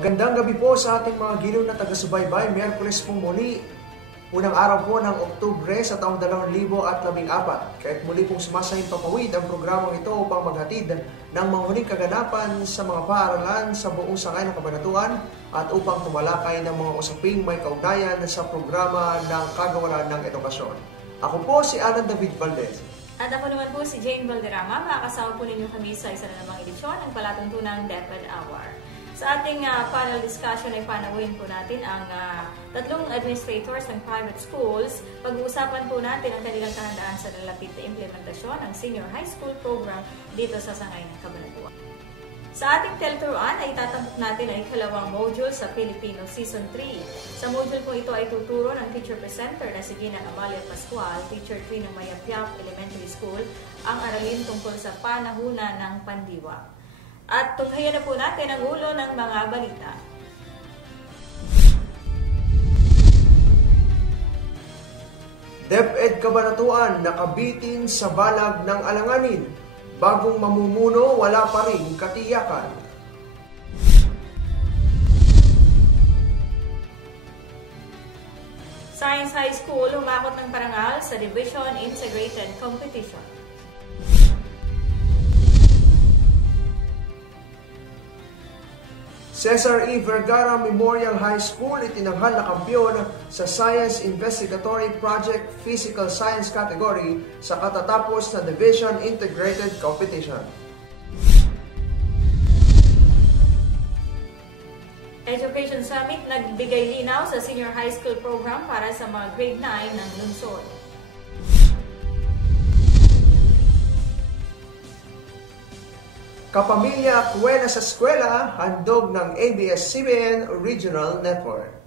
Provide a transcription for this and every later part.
Magandang gabi po sa ating mga giliw na taga-subaybay. Miyerkules po muli, unang araw po ng Oktubre sa taong 2014. Kahit muli pong sumasahing papawid ang programang ito upang maghatid ng mga huling kaganapan sa mga paaralan sa buong sangay ng kabanatuan at upang tumalakay ng mga usaping may kaugnayan sa programa ng kagawaran ng edukasyon. Ako po si Alan David Valdez. At ako naman po si Jane Valderrama. Makakasama po ninyo kami sa isa na namang edisyon ng palatuntunang DepEd Hour. Sa ating panel discussion ay panawin po natin ang tatlong administrators ng private schools. Pag-uusapan po natin ang kanilang kahandaan sa nalapit na implementasyon ng senior high school program dito sa sangay ng Cabanatuan. Sa ating teleturuan ay tatambok natin ang ikalawang module sa Filipino Season 3. Sa module po ito ay tuturo ng teacher presenter na si Gina Amalia Pascual, teacher 3 ng Mayapiap Elementary School, ang aralin tungkol sa panahunan ng pandiwa. At tunghayan na po natin ang ulo ng mga balita. DepEd Cabanatuan nakabitin sa balag ng alanganin. Bagong mamumuno, wala pa rin katiyakan. Science High School humakot ng parangal sa Division Integrated Competition. Cesar E. Vergara Memorial High School itinanghal na kampiyon sa Science Investigatory Project Physical Science category sa katatapos na Division Integrated Competition. Education Summit nagbigay linaw sa senior high school program para sa mga grade 9 ng lungsod. Kapamilya Kuwena sa Eskwela, handog ng ABS-CBN Regional Network.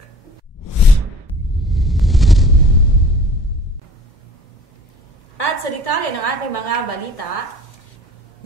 At sa detalye ng ating mga balita,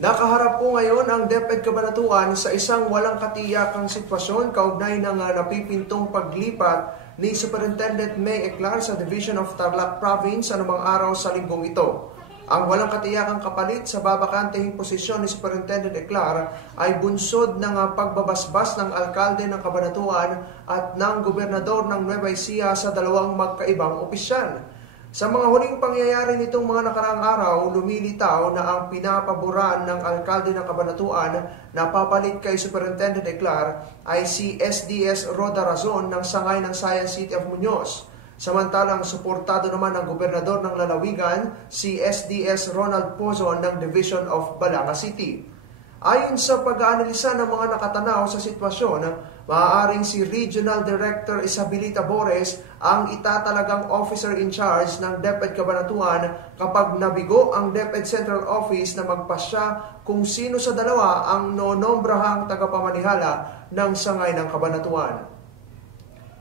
nakaharap po ngayon ang DepEd Cabanatuan sa isang walang katiyakang sitwasyon kaugnay ng napipintong paglipat ni Superintendent May Eclar sa Division of Tarlac Province anumang araw sa linggong ito. Ang walang katiyakang kapalit sa babakantehing posisyon ni Superintendent Eclar ay bunsod ng pagbabasbas ng alkalde ng Cabanatuan at ng gobernador ng Nueva Ecija sa dalawang magkaibang opisyal. Sa mga huling pangyayari nitong mga nakaraang araw, lumilitaw na ang pinapaboran ng alkalde ng Cabanatuan na papalit kay Superintendent Eclar ay si SDS Roda Razon ng sangay ng Science City of Muñoz. Samantalang suportado naman ng gobernador ng Lalawigan, si SDS Ronald Pozon ng Division of Balanga City. Ayon sa pag-aanalisa ng mga nakatanaw sa sitwasyon, maaaring si Regional Director Isabelita Bores ang itatalagang officer in charge ng DepEd Cabanatuan kapag nabigo ang DepEd Central Office na magpasya kung sino sa dalawa ang nonombrahang tagapamanihala ng sangay ng Cabanatuan.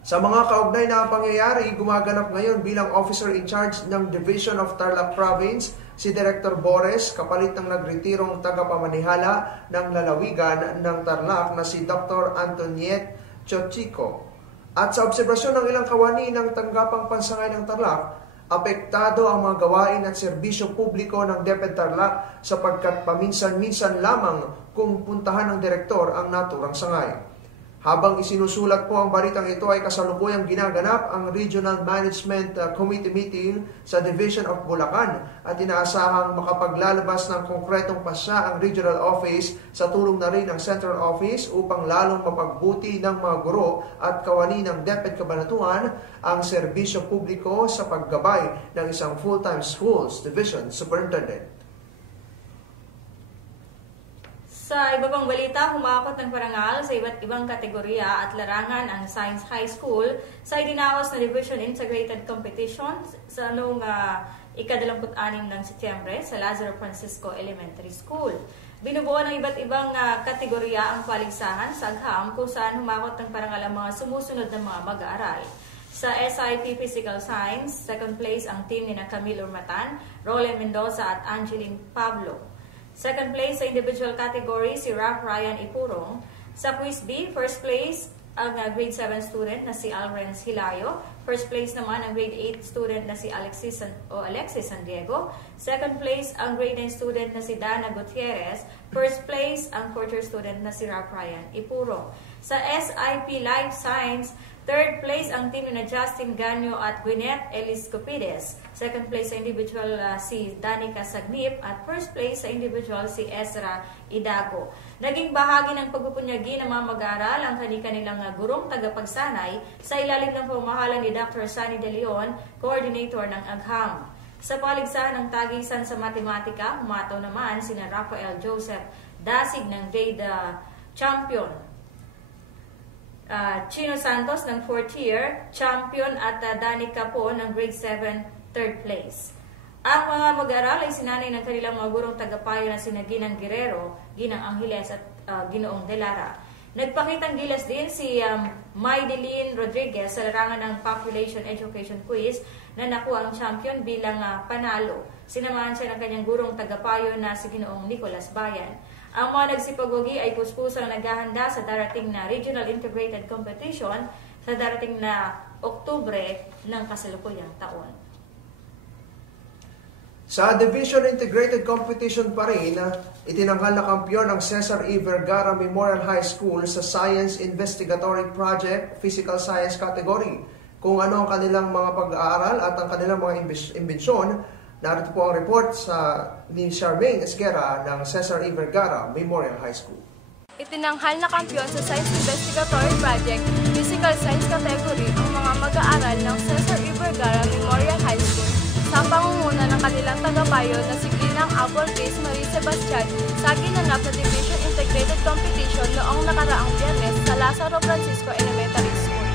Sa mga kaugnay na pangyayari, gumaganap ngayon bilang officer in charge ng Division of Tarlac Province si Director Bores, kapalit ng nagretirong tagapamanihala ng lalawigan ng Tarlac na si Dr. Antoniette Chochico. At sa obserbasyon ng ilang kawani ng tanggapang pansangay ng Tarlac, apektado ang mga gawain at serbisyo publiko ng DepEd Tarlac sapagkat paminsan-minsan lamang kung puntahan ng direktor ang naturang sangay. Habang isinusulat po ang balitang ito ay kasalukuyang ginaganap ang Regional Management Committee meeting sa Division of Bulacan at inaasahang makapaglalabas ng konkretong pasya ang Regional Office sa tulong na rin ng Central Office upang lalong mapagbuti ng mga guro at kawani ng DepEd Cabanatuan ang serbisyo publiko sa paggabay ng isang full-time schools division superintendent. sa iba pang balita, humakot ng parangal sa iba't ibang kategorya at larangan ang Science High School sa idinaos na Division Integrated Competition sa noong ika-26 ng Setyembre sa Lazaro Francisco Elementary School. Binubuo ng iba't ibang kategorya ang paligsahan sa agham kung saan humakot ng parangal ang mga sumusunod na mga mag-aaral. Sa SIP Physical Science, second place ang team ni Camille Urmatan, Roland Mendoza at Angeline Pablo. Second place sa individual category si Ralph Ryan Ipurong. Sa Quiz B, first place ang grade 7 student na si Alrenz Hilario. First place naman ang grade 8 student na si Alexis San Diego. Second place ang grade 9 student na si Dana Gutierrez. First place ang fourth year student na si Ryan Ipuro. Sa SIP Life Science, third place ang team na Justin Ganyo at Gwyneth Eliscopides. Second place sa individual si Danica Sagnip at first place sa individual si Ezra Idago. Naging bahagi ng pagpupunyagi ng mga mag-aaral ang kanilang gurong tagapagsanay sa ilalim ng pamahalaan ni Dr. Sunny De Leon, coordinator ng AGHAM. Sa paligsahan ng tagisan sa matematika, humataw naman sina Rafael Joseph Dasig ng grade champion, Chino Santos ng 4th year champion at Danica po ng grade 7 third place. Ang mga mag-aaral ay sinanay ng kanilang mga gurong tagapayo na sina Ginang Guerrero, Ginang Angeles at Ginoong Delara. Nagpakitang gilas din si Maydeline Rodriguez sa larangan ng Population Education Quiz na nakuha ang champion bilang panalo. Sinamahan siya ng kanyang gurong tagapayo na si Ginoong Nicolas Bayan. Ang mga nagsipagwagi ay puspusang naghahanda sa darating na Regional Integrated Competition sa darating na Oktubre ng kasalukuyang taon. Sa Division Integrated Competition pa rin, itinanghal na kampiyon ang Cesar E. Vergara Memorial High School sa Science Investigatory Project Physical Science category. Kung ano ang kanilang mga pag-aaral at ang kanilang mga imbensyon, narito po ang report ni Charmaine Esguera ng Cesar E. Vergara Memorial High School. Itinanghal na kampiyon sa Science Investigatory Project Physical Science category ang mga mag-aaral ng Cesar E. Vergara Memorial High School sa pangunguna ng kanilang tagapayo na si Ginang Apple Grace Marie Sebastian sa ginanap na Division Integrated Competition noong nakaraang Biyernes sa Lazaro Francisco Elementary School.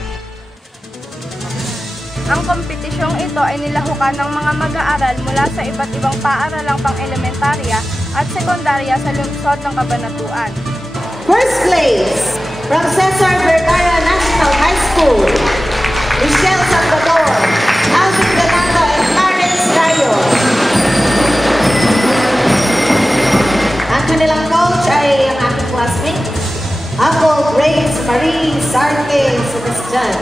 Ang kompetisyong ito ay nilahukan ng mga mag-aaral mula sa iba't ibang paaralang pang-elementarya at sekundarya sa lungsod ng Cabanatuan. First place from Cesar Vergara National High School, Michelle Salvador, Alvin Ganado, and Clarence Dayo. Ang kanilang coach ay ang aking classmate, Apple Grace Marie Sarte Sebastian.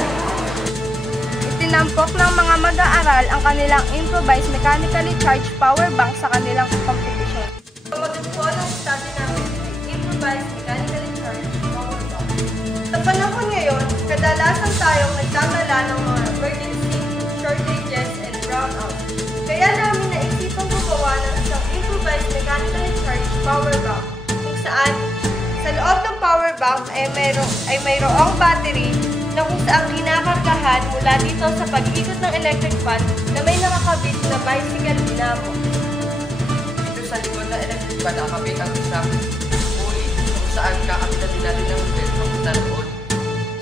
Itinampok ng mga mag-aaral ang kanilang improvised mechanically charged power bank sa kanilang competition. Ang motibo ng study namin ay improvised mechanically charged power bank. Sa panahon ngayon, kadalasan tayong nagtatala ng mga emergency, shortages, and brownout. Kaya namin naisipang gumawa ng isang improvised mechanically charged power bank kung saan sa loob ng power bank ay mayroong battery na kung saan kinakargahan mula dito sa pag-ikot ng electric fan na may nakakabit na bicycle dynamo. Dito sa likod na electric fan nakakabit ang isang pulley kung saan kakapitan din natin ng belt papunta doon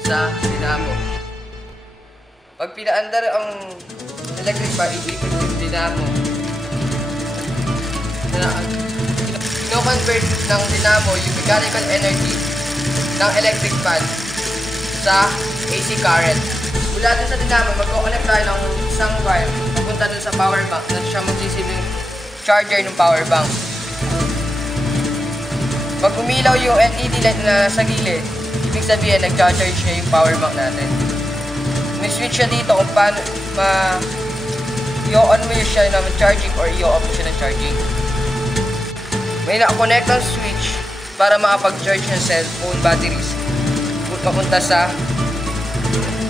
sa dynamo. Pag pinaandar ang electric fan, iikot yung dynamo. Kino-convert ng dynamo yung mechanical energy ng electric fan sa AC current. Mula dun sa dynamo, magkoconnect tayo ng isang wire papunta dun sa power bank na siya magsisilbing charger ng power bank. Pag umilaw yung LED light na sa gilid, ibig sabihin nag-charge siya yung power bank natin. May switch siya dito kung paano i-on mo siya ng charging or i-off mo siya ng charging. May nakakonect ng switch para makapag-charge ng cellphone batteries papunta sa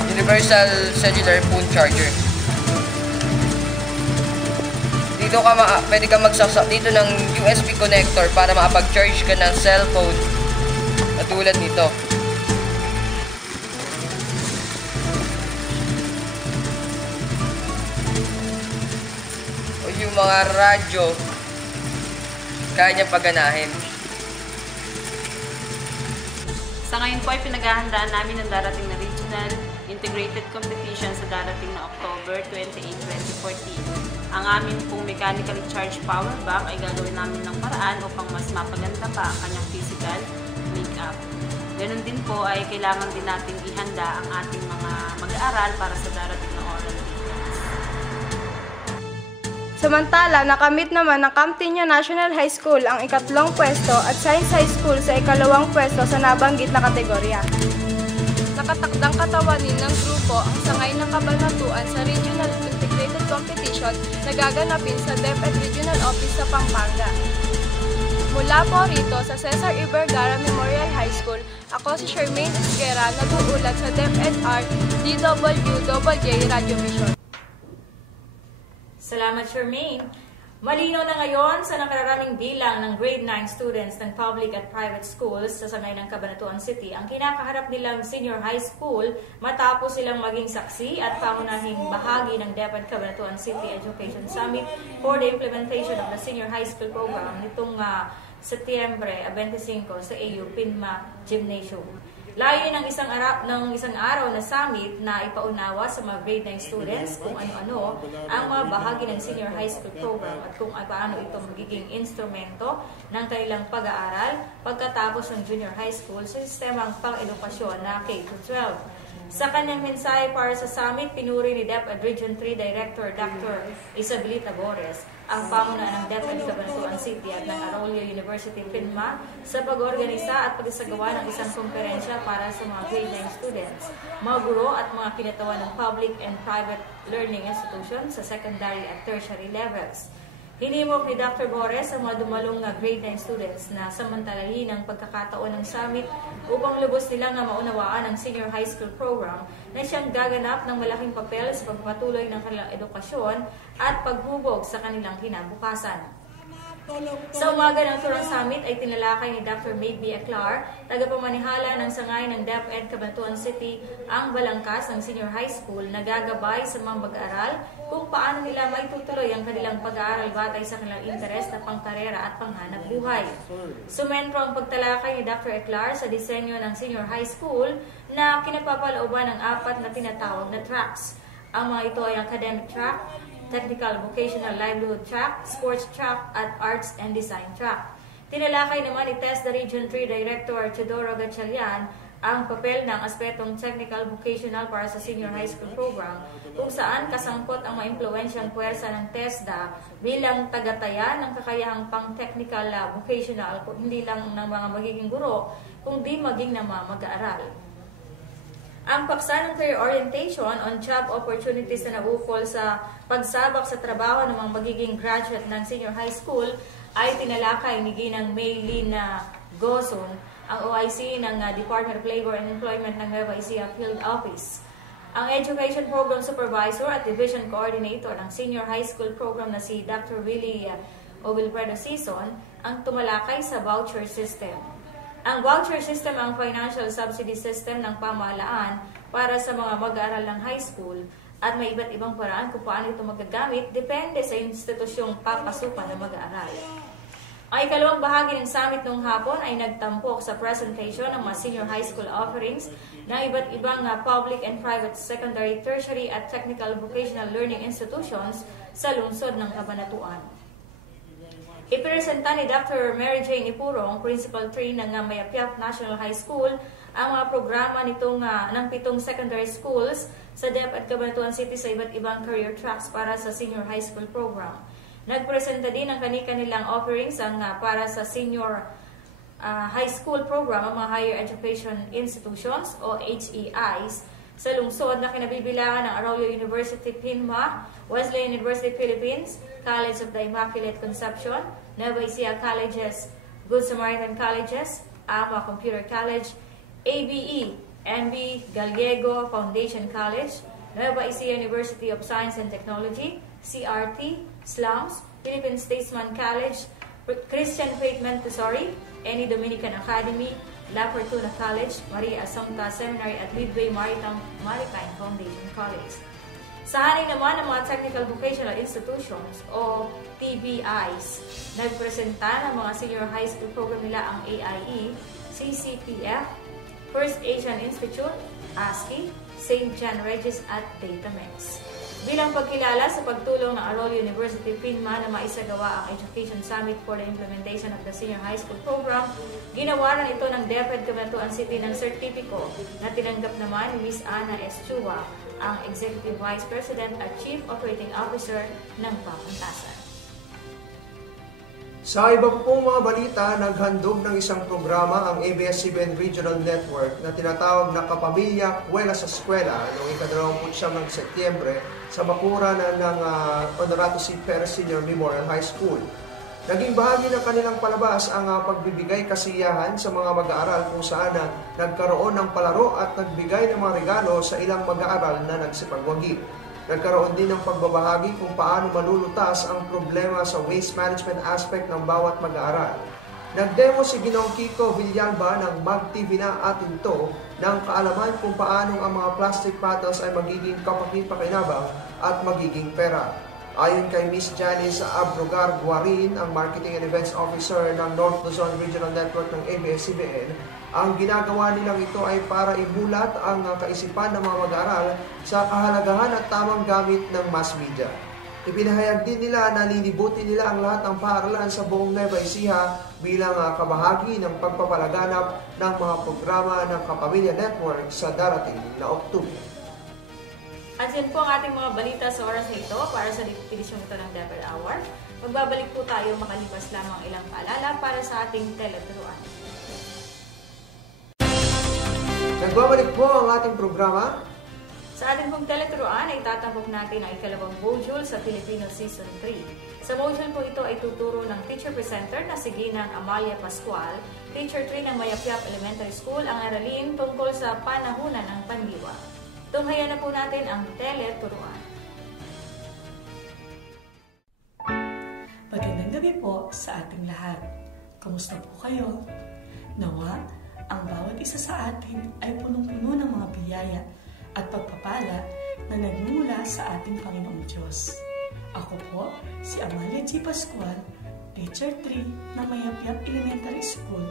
Universal Cellular Phone Charger. Dito pwede ka magsaksak dito ng USB connector para makapag-charge ka ng cellphone katulad nito. O yung mga radyo kaya niya paganahin. Sa ngayon po ay pinaghahandaan namin ang darating na Regional Integrated Competition sa darating na October 28, 2014. Ang amin pong mechanically charged power bank ay gagawin namin ng paraan upang mas mapaganda pa ang kanyang physical make-up. Ganon din po ay kailangan din nating ihanda ang ating mga mag-aaral para sa darating na oral exams. Samantala, nakamit naman ng Camtinio National High School ang ikatlong pwesto at Science High School sa ikalawang pwesto sa nabanggit na kategorya. nakatakdang katawanin ng grupo ang sangay ng kabanatuan sa Regional Integrated Competition na gaganapin sa DepEd Regional Office sa Pampanga. Mula po rito sa Cesar E. Vergara Memorial High School, ako si Charmaine Esquera, nag-uulat sa DepEdR DWWJ Radio Mission. Salamat, Charmaine. Malinaw na ngayon sa nakararaming bilang ng grade 9 students ng public at private schools sa sangay ng Cabanatuan City ang kinakaharap nilang senior high school matapos silang maging saksi at pangunahing bahagi ng DepEd Cabanatuan City Education Summit for the implementation of the senior high school program nitong Setyembre 25 sa AU Pinma Gymnasium. Layunin ng isang araw na summit na ipaunawa sa mga grade 9 students kung ano-ano ang mga bahagi ng senior high school program at kung paano ito magiging instrumento ng kanilang pag-aaral pagkatapos ng junior high school sa sistemang pang-edukasyon na K-12. Sa kanyang mensahe para sa summit, pinuri ni DepEd Region 3 Director Dr. Isabelita Bores ang pamunuan ng DepEd Cabanatuan City at ng Arroyo University Pinma sa pag-organisa at pagsasagawa ng isang komperensya para sa mga grade 9 students, mga guro at mga kinatawan ng public and private learning institutions sa secondary at tertiary levels. Hinimok ni Dr. Bores ang mga dumalong grade 9 students na samantalahin ang pagkakataon ng summit upang lubos nilang maunawaan ang senior high school program na siyang gaganap ng malaking papel sa pagpatuloy ng kanilang edukasyon at paghubog sa kanilang kinabukasan. Sa umaga ng turang summit ay tinalakay ni Dr. Maybe Aclar, tagapamanihala ng sangay ng DepEd Cabanatuan City, ang balangkas ng senior high school na gagabay sa mga mag-aaral kung paano nila maitutuloy ang kanilang pag-aaral batay sa kanilang interes na pangkarera at panghanap buhay. Sumentro ang pagtalakay ni Dr. Aclar sa disenyo ng senior high school na kinapapalooban ng 4 na tinatawag na tracks. Ang mga ito ay academic track, technical vocational livelihood track, sports track, at arts and design track. Tinalakay naman ni TESDA Region 3 Director Teodoro Gatchalian ang papel ng aspetong technical vocational para sa senior high school program kung saan kasangkot ang maimpluwensyang puwersa ng TESDA bilang tagataya ng kakayahang pang-technical vocational hindi lang ng mga magiging guro kundi maging ng mga mag-aaral. Ang paksa ng career orientation on job opportunities na naukol sa pagsabak sa trabaho ng mga magiging graduate ng senior high school ay tinalakay ni Ginang Maylin Gozon, ang OIC ng Department of Labor and Employment ng Nueva Ecija Field Office. Ang Education Program Supervisor at Division Coordinator ng Senior High School Program na si Dr. Willie Ovilfredo Sison ang tumalakay sa voucher system. Ang voucher system ang financial subsidy system ng pamahalaan para sa mga mag-aaral ng high school at may iba't ibang paraan kung paano ito magagamit depende sa institusyong papasukan ng mag-aaral. Ang ikalawang bahagi ng summit noong hapon ay nagtampok sa presentation ng mga senior high school offerings ng iba't ibang public and private secondary, tertiary at technical vocational learning institutions sa lungsod ng Cabanatuan. Ipresenta ni Dr. Mary Jane Ipurong, Principal 3 ng Mayapyap National High School, ang mga programa nitong ng 7 secondary schools sa DepEd Cabanatuan City sa iba't ibang career tracks para sa senior high school program. Nagpresenta din ang kanilang offerings para sa senior high school program ang mga higher education institutions o HEIs sa lungsod na kinabibilangan ng Arroyo University Pinma, Wesleyan University Philippines, College of the Immaculate Conception, Nueva Ecija Colleges, Good Samaritan Colleges, AMA Computer College, ABE, NB Gallego Foundation College, Nueva Ecija University of Science and Technology, CRT, SLUMS, Philippine Statesman College, Christian Faith Montessori, Any Dominican Academy, La Fortuna College, Maria Assumpta Seminary at Midway Maritime Foundation College. Sa haling naman ng mga Technical Vocational Institutions o TVIs, nagpresenta ng mga senior high school program nila ang AIE, CCPF, First Asian Institute, ASCII, St. John Regis at Datamex. Bilang pagkilala sa pagtulong ng Arroyo University Pinma na maisagawa ang Education Summit for the implementation of the senior high school program, ginawaran ito ng DepEd Cabanatuan City ng sertipiko na tinanggap naman ni Ms. Ana S. Chua, ang Executive Vice President at Chief Operating Officer ng Pamantasan. Sa iba pong mga balita, naghandog ng isang programa ang ABS-CBN Regional Network na tinatawag na Kapamilya Kwela sa Eskwela noong ika-29 ng Setyembre sa bakuran ng Honorato C. Perez Senior Memorial High School. Naging bahagi ng kanilang palabas ang pagbibigay kasiyahan sa mga mag-aaral kung saan nagkaroon ng palaro at nagbigay ng mga regalo sa ilang mag-aaral na nagsipagwagi. Nagkaroon din ng pagbabahagi kung paano malulutas ang problema sa waste management aspect ng bawat mag-aaral. Nagdemo si Ginoong Kiko Villalba ng Mag-TV na Atin To ng kaalaman kung paano ang mga plastic bottles ay magiging kapaki-pakinabang at magiging pera. Ayon kay Miss Janice Abrogar Guarin, ang Marketing and Events Officer ng North Luzon Regional Network ng ABS-CBN, ang ginagawa nilang ito ay para ibulat ang kaisipan ng mga mag-aaral sa kahalagahan at tamang gamit ng mass media. Ipinahayag din nila na lilibutin nila ang lahat ng paaralan sa buong Nueva Ecija bilang kabahagi ng pagpapalaganap ng mga programa ng Kapamilya Network sa darating na Oktubre. At yan po ang ating mga balita sa oras na ito para sa edisyon ito ng DepEd Hour. Magbabalik po tayo makalipas lamang ilang paalala para sa ating teleturuan. Nagbabalik po ang ating programa. Sa ating pong teleturuan ay tatampok natin ang ikalawang module sa Filipino Season 3. Sa module po ito ay tuturo ng teacher presenter na si Ginang Amalia Pascual, Teacher 3 ng Mayapiap Elementary School, ang aralin tungkol sa panahunan ng pandiwa. Tunghayan na po natin ang teleturuan. Magandang gabi po sa ating lahat. Kamusta po kayo? Nawa, ang bawat isa sa atin ay punong-puno ng mga biyaya at pagpapala na nagmumula sa ating Panginoong Diyos. Ako po, si Amalia G. Pascual, Teacher 3 ng Mayapiap Elementary School,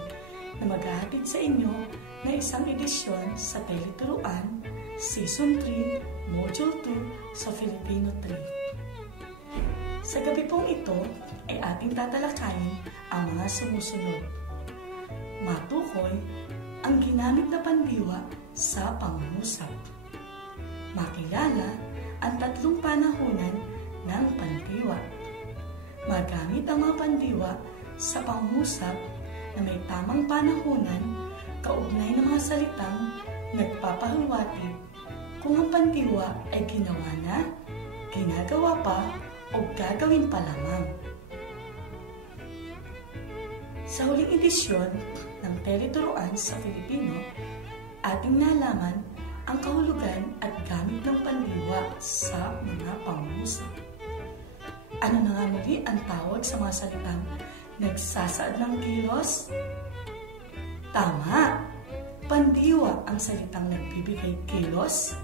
na maghahatid sa inyo na isang edisyon sa Teleturuan Season 3, Module 2 sa Filipino 3. Sa gabi pong ito ay ating tatalakayin ang mga sumusunod. Matukoy ang ginamit na pandiwa sa pangungusap. Makilala ang tatlong panahunan ng pandiwa. Magamit ang mga pandiwa sa pangungusap na may tamang panahunan kaugnay ng mga salitang nagpapahiwatig kung ang pandiwa ay ginawa na, ginagawa pa, o gagawin pa lamang. Sa huling edisyon ng Teleturuan sa Filipino, ating nalaman ang kahulugan at gamit ng pandiwa sa mga pangungusap. Ano na nga muli ang tawag sa mga salitang nagsasaad ng kilos? Tama! Pandiwa ang salitang nagbibigay kilos,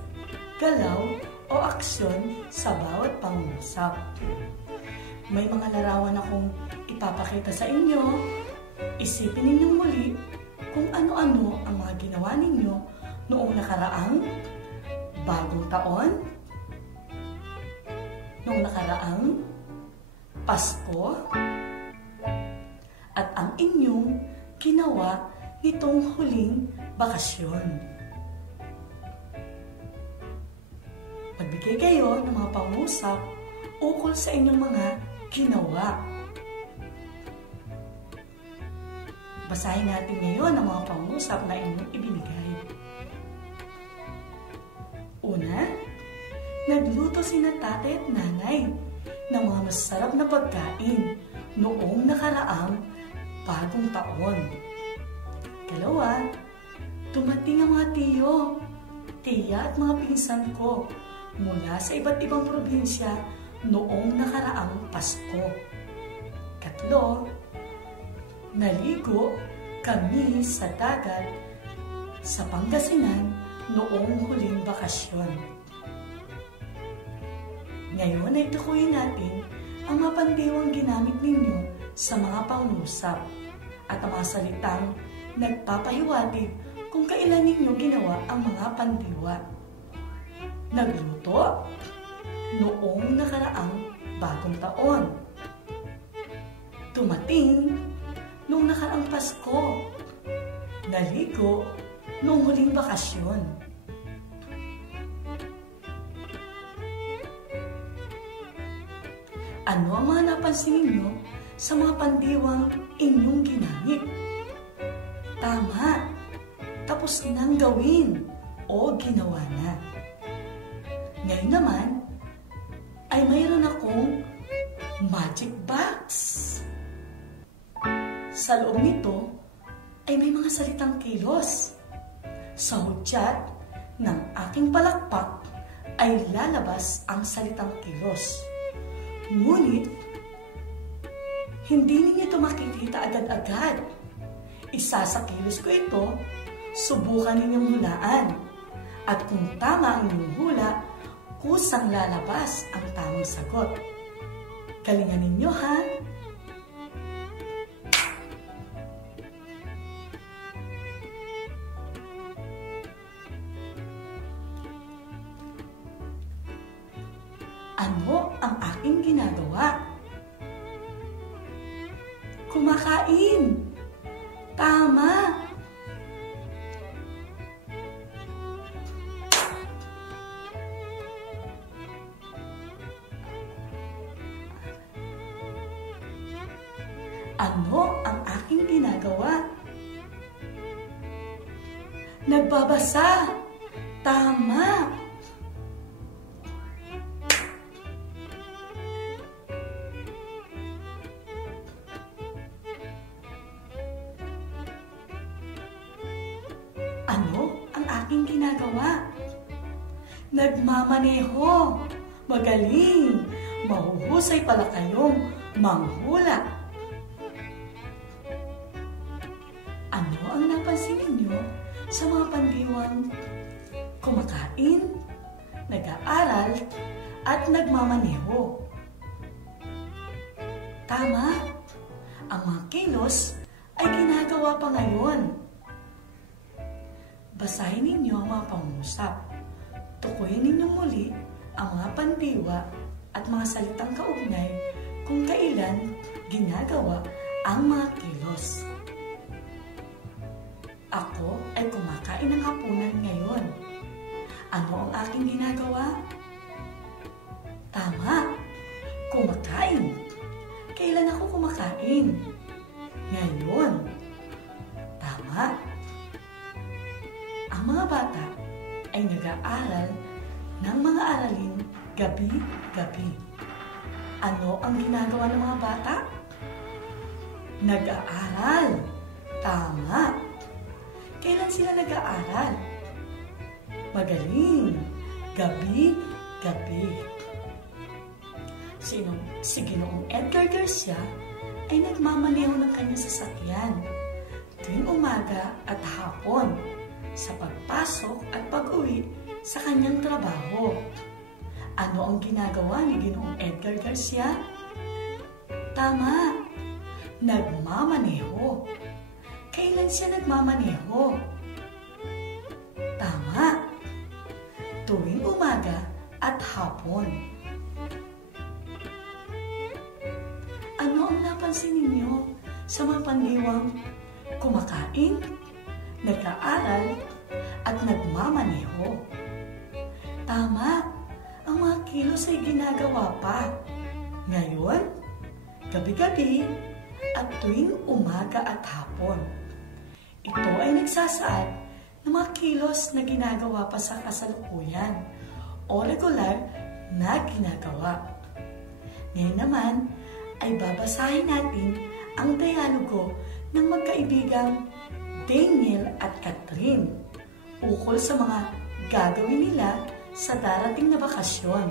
galaw o aksyon sa bawat pangungusap. May mga larawan akong ipapakita sa inyo. Isipin ninyong muli kung ano-ano ang mga ginawa ninyo noong nakaraang bagong taon, noong nakaraang Pasko, at ang inyong ginawa nitong huling bakasyon. Magbigay kayo ng mga pangusap ukol sa inyong mga ginawa. Basahin natin ngayon ang mga pangusap na inyong ibinigay. Una, nagluto sina tatay at nanay ng mga masarap na pagkain noong nakaraang bagong taon. Dalawa, dumating ang mga tiyo, tiya at mga pinsan ko mula sa iba't ibang probinsya noong nakaraang Pasko. Katlo, naligo kami sa dagat sa Pangasinan noong huling bakasyon. Ngayon ay tukuyin natin ang mga pandiwang ginamit ninyo sa mga pangusap at ang mga salitang nagpapahiwatig kung kailan ninyo ginawa ang mga pandiwa. Nagluto noong nakaraang bagong taon. Dumating noong nakaraang Pasko. Naligo noong huling bakasyon. Ano ang mga napansin ninyo sa mga pandiwang inyong ginamit. Tama, tapos nang gawin o ginawa na. Ngayon naman, ay mayroon akong magic box. Sa loob nito ay may mga salitang kilos. Sa hudyat ng aking palakpak ay lalabas ang salitang kilos. Ngunit, hindi ninyo ito makikita agad-agad. Isasakilos ko ito, subukan ninyong hulaan. At kung tama ang inyong hula, kusang lalabas ang tamang sagot. Galingan ninyo, ha? Ano ang aking ginagawa? Kumakain. Tama. Ano ang aking ginagawa? Nagbabasa. Tama. Ano ang aking ginagawa? Nagmamaneho. Magaling. Mahuhusay pala kayong manghula. Ano ang napansin ninyo sa mga pandiwang kumakain, nag-aaral, at nagmamaneho? Tama. Ang mga kilos ay ginagawa pa ngayon. Basahin ninyo ang mga pangungusap. Tukuyin ninyo muli ang mga pandiwa at mga salitang kaugnay kung kailan ginagawa ang mga kilos. Ako ay kumakain ng hapunan ngayon. Ano ang aking ginagawa? Tama, kumakain. Kailan ako kumakain? Ngayon. Tama. Ang mga bata ay nag-aaral ng mga aralin gabi-gabi. Ano ang ginagawa ng mga bata? Nag-aaral. Tama. Kailan sila nag-aaral? Magaling. Gabi-gabi. Si Ginoong Edgar Garcia ay nagmamaneho ng kanyang sasakyan tuwing umaga at hapon sa pagpasok at pag-uwi sa kanyang trabaho. Ano ang ginagawa ni Ginoong Edgar Garcia? Tama, nagmamaneho. Kailan siya nagmamaneho? Tama, tuwing umaga at hapon. Ano ang napansin ninyo sa mga pandiwang kumakain, nag-aaral, at nagmamaneho? Tama, ang mga kilos ay ginagawa pa. Ngayon, gabi-gabi, at tuwing umaga at hapon. Ito ay nagsasaad ng mga kilos na ginagawa pa sa kasalukuyan o regular na ginagawa. Ngayon naman, ay babasahin natin ang dialogo ng magkaibigang Daniel at Catherine ukol sa mga gagawin nila sa darating na bakasyon.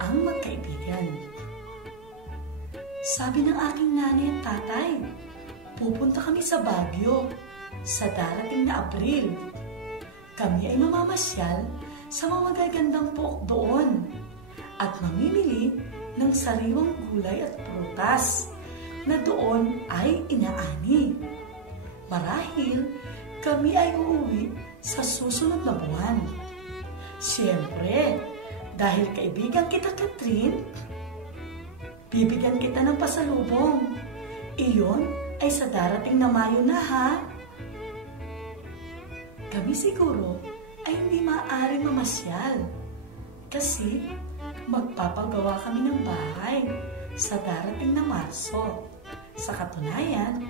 Ang magkaibigan. Sabi ng aking nanay at tatay, pupunta kami sa Baguio sa darating na Abril. Kami ay mamamasyal sa mga magagandang pook doon at mamimili ng sariwang gulay at prutas na doon ay inaani. Marahil kami ay uuwi sa susunod na buwan. Siyempre, dahil kaibigan kita, Catherine, bibigyan kita ng pasalubong. Iyon ay sa darating na Mayo na, ha? Kami siguro ay hindi maaaring mamasyal kasi magpapagawa kami ng bahay sa darating na Marso. Sa katunayan,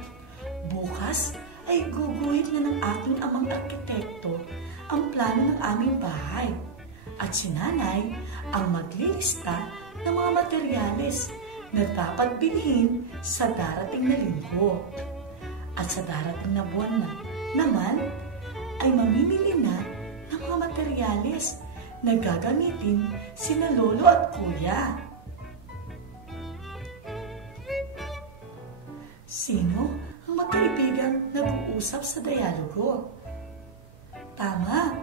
bukas ay guguhit na ng aking amang arkitekto ang plano ng aming bahay at si nanay ang maglilista ng mga materyales na dapat bilhin sa darating na linggo. At sa darating na buwan naman ay mamimili na ng mga materyales na gagamitin sina lolo at kuya. Sino ang magkaibigang nag-uusap sa dialogo? Tama,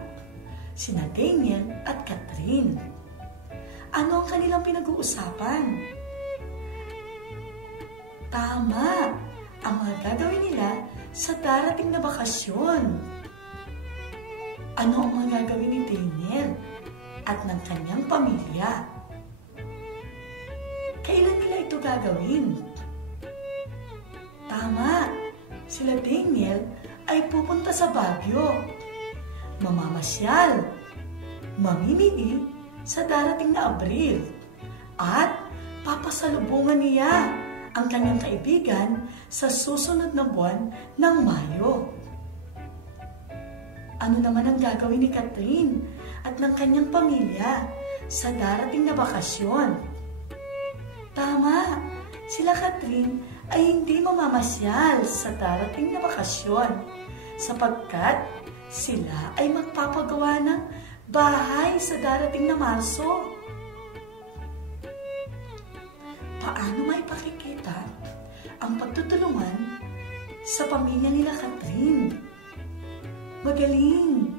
sina Daniel at Catherine. Ano ang kanilang pinag-uusapan? Tama, ang mga gagawin nila sa darating na bakasyon. Ano ang mga gagawin ni Daniel at ng kanyang pamilya? Kailan nila ito gagawin? Tama, sila Daniel ay pupunta sa Baguio, mamamasyal, mamimili sa darating na Abril, at papasalubungan niya ang kanyang kaibigan sa susunod na buwan ng Mayo. Ano naman ang gagawin ni Catherine at ng kanyang pamilya sa darating na bakasyon? Tama, sila Catherine ay hindi mamamasyal sa darating na bakasyon sapagkat sila ay magpapagawa ng bahay sa darating na Marso. Paano maipakikita ang pagtutulungan sa pamilya nila Catherine? Magaling!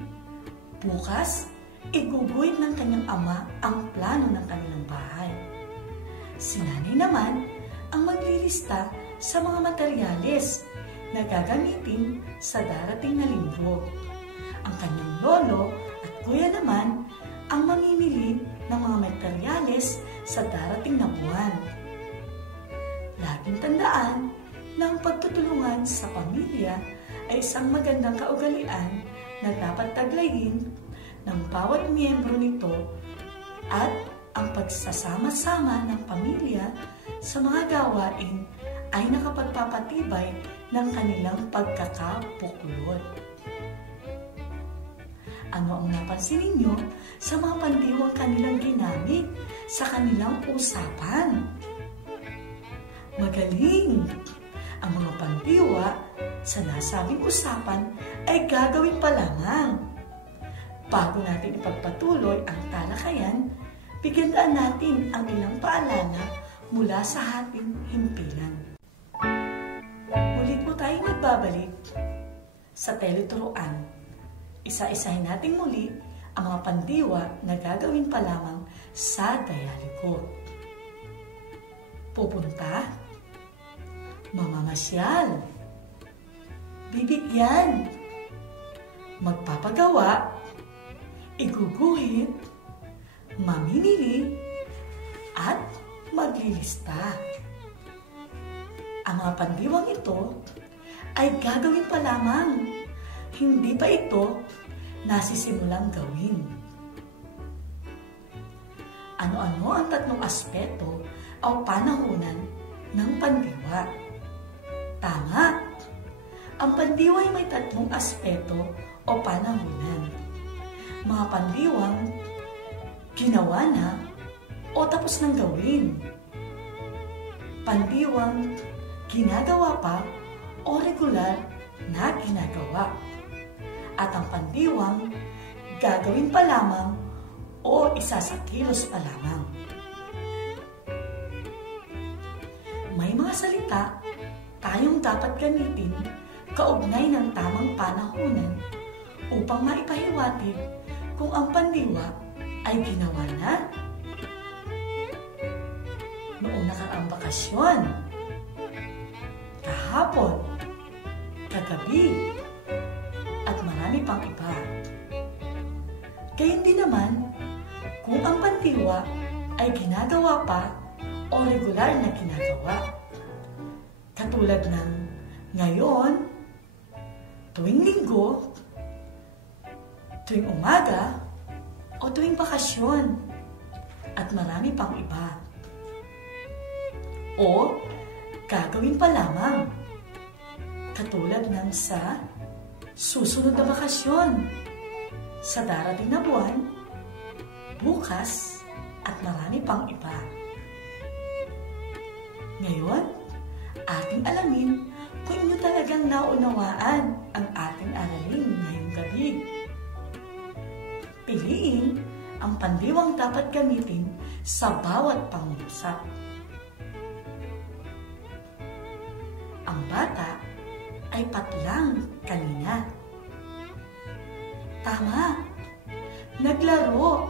Bukas, iguguhit ng kanyang ama ang plano ng kanilang bahay. Si nanay naman ang maglilista sa mga materyales na gagamitin sa darating na linggo. Ang kanyang lolo at kuya naman ang mamimili ng mga materyales sa darating na buwan. Laging tandaan na ang pagtutulungan sa pamilya ay isang magandang kaugalian na dapat taglayin ng bawat miyembro nito at ang pagsasama-sama ng pamilya sa mga gawain ay nakapagpapatibay ng kanilang pagkakabuklod. Ano ang napansin ninyo sa mga pandiwang kanilang ginamit sa kanilang usapan? Magaling! Ang mga pandiwa sa nasabing usapan ay gagawin pa lamang. Bago natin ipagpatuloy ang talakayan, bigyan natin ang ilang paalala mula sa ating himpilan. Muli po tayong nagbabalik sa teleturuan. Isa-isahin natin muli ang mga pandiwa na gagawin pa lamang sa dialogo. Pupunta, mamamasyal, bibigyan, magpapagawa, iguguhit, mamimili, at maglilista. Ang mga pandiwang ito ay gagawin pa lamang, hindi pa ito nasisimulang gawin. Ano-ano ang tatlong aspeto o panahunan ng pandiwa? Tama! Ang pandiwa ay may tatlong aspeto o panahunan. Mga pandiwang ginawa na o tapos nang gawin. Pandiwang ginagawa pa o regular na ginagawa. At ang pandiwang gagawin pa lamang o isasakilos pa lamang. May mga salita tayong dapat gamitin kaugnay ng tamang panahunan upang maipahiwatig kung ang pandiwa ay ginawa na noong nakaraang bakasyon, kahapon, kagabi, at marami pang iba. Gayun din naman, kung ang pandiwa ay ginagawa pa o regular na ginagawa. Katulad ng ngayon, tuwing linggo, tuwing umaga, o tuwing bakasyon. at marami pang iba. O gagawin pa lamang, katulad ng sa susunod na bakasyon, sa darating na buwan, bukas, at marami pang iba. Ngayon, ating alamin kung inyo talagang naunawaan ang ating aralin ngayong gabi. Piliin ang pandiwang dapat gamitin sa bawat pangungusap. Ang bata ay patlang kanina. Tama, naglaro.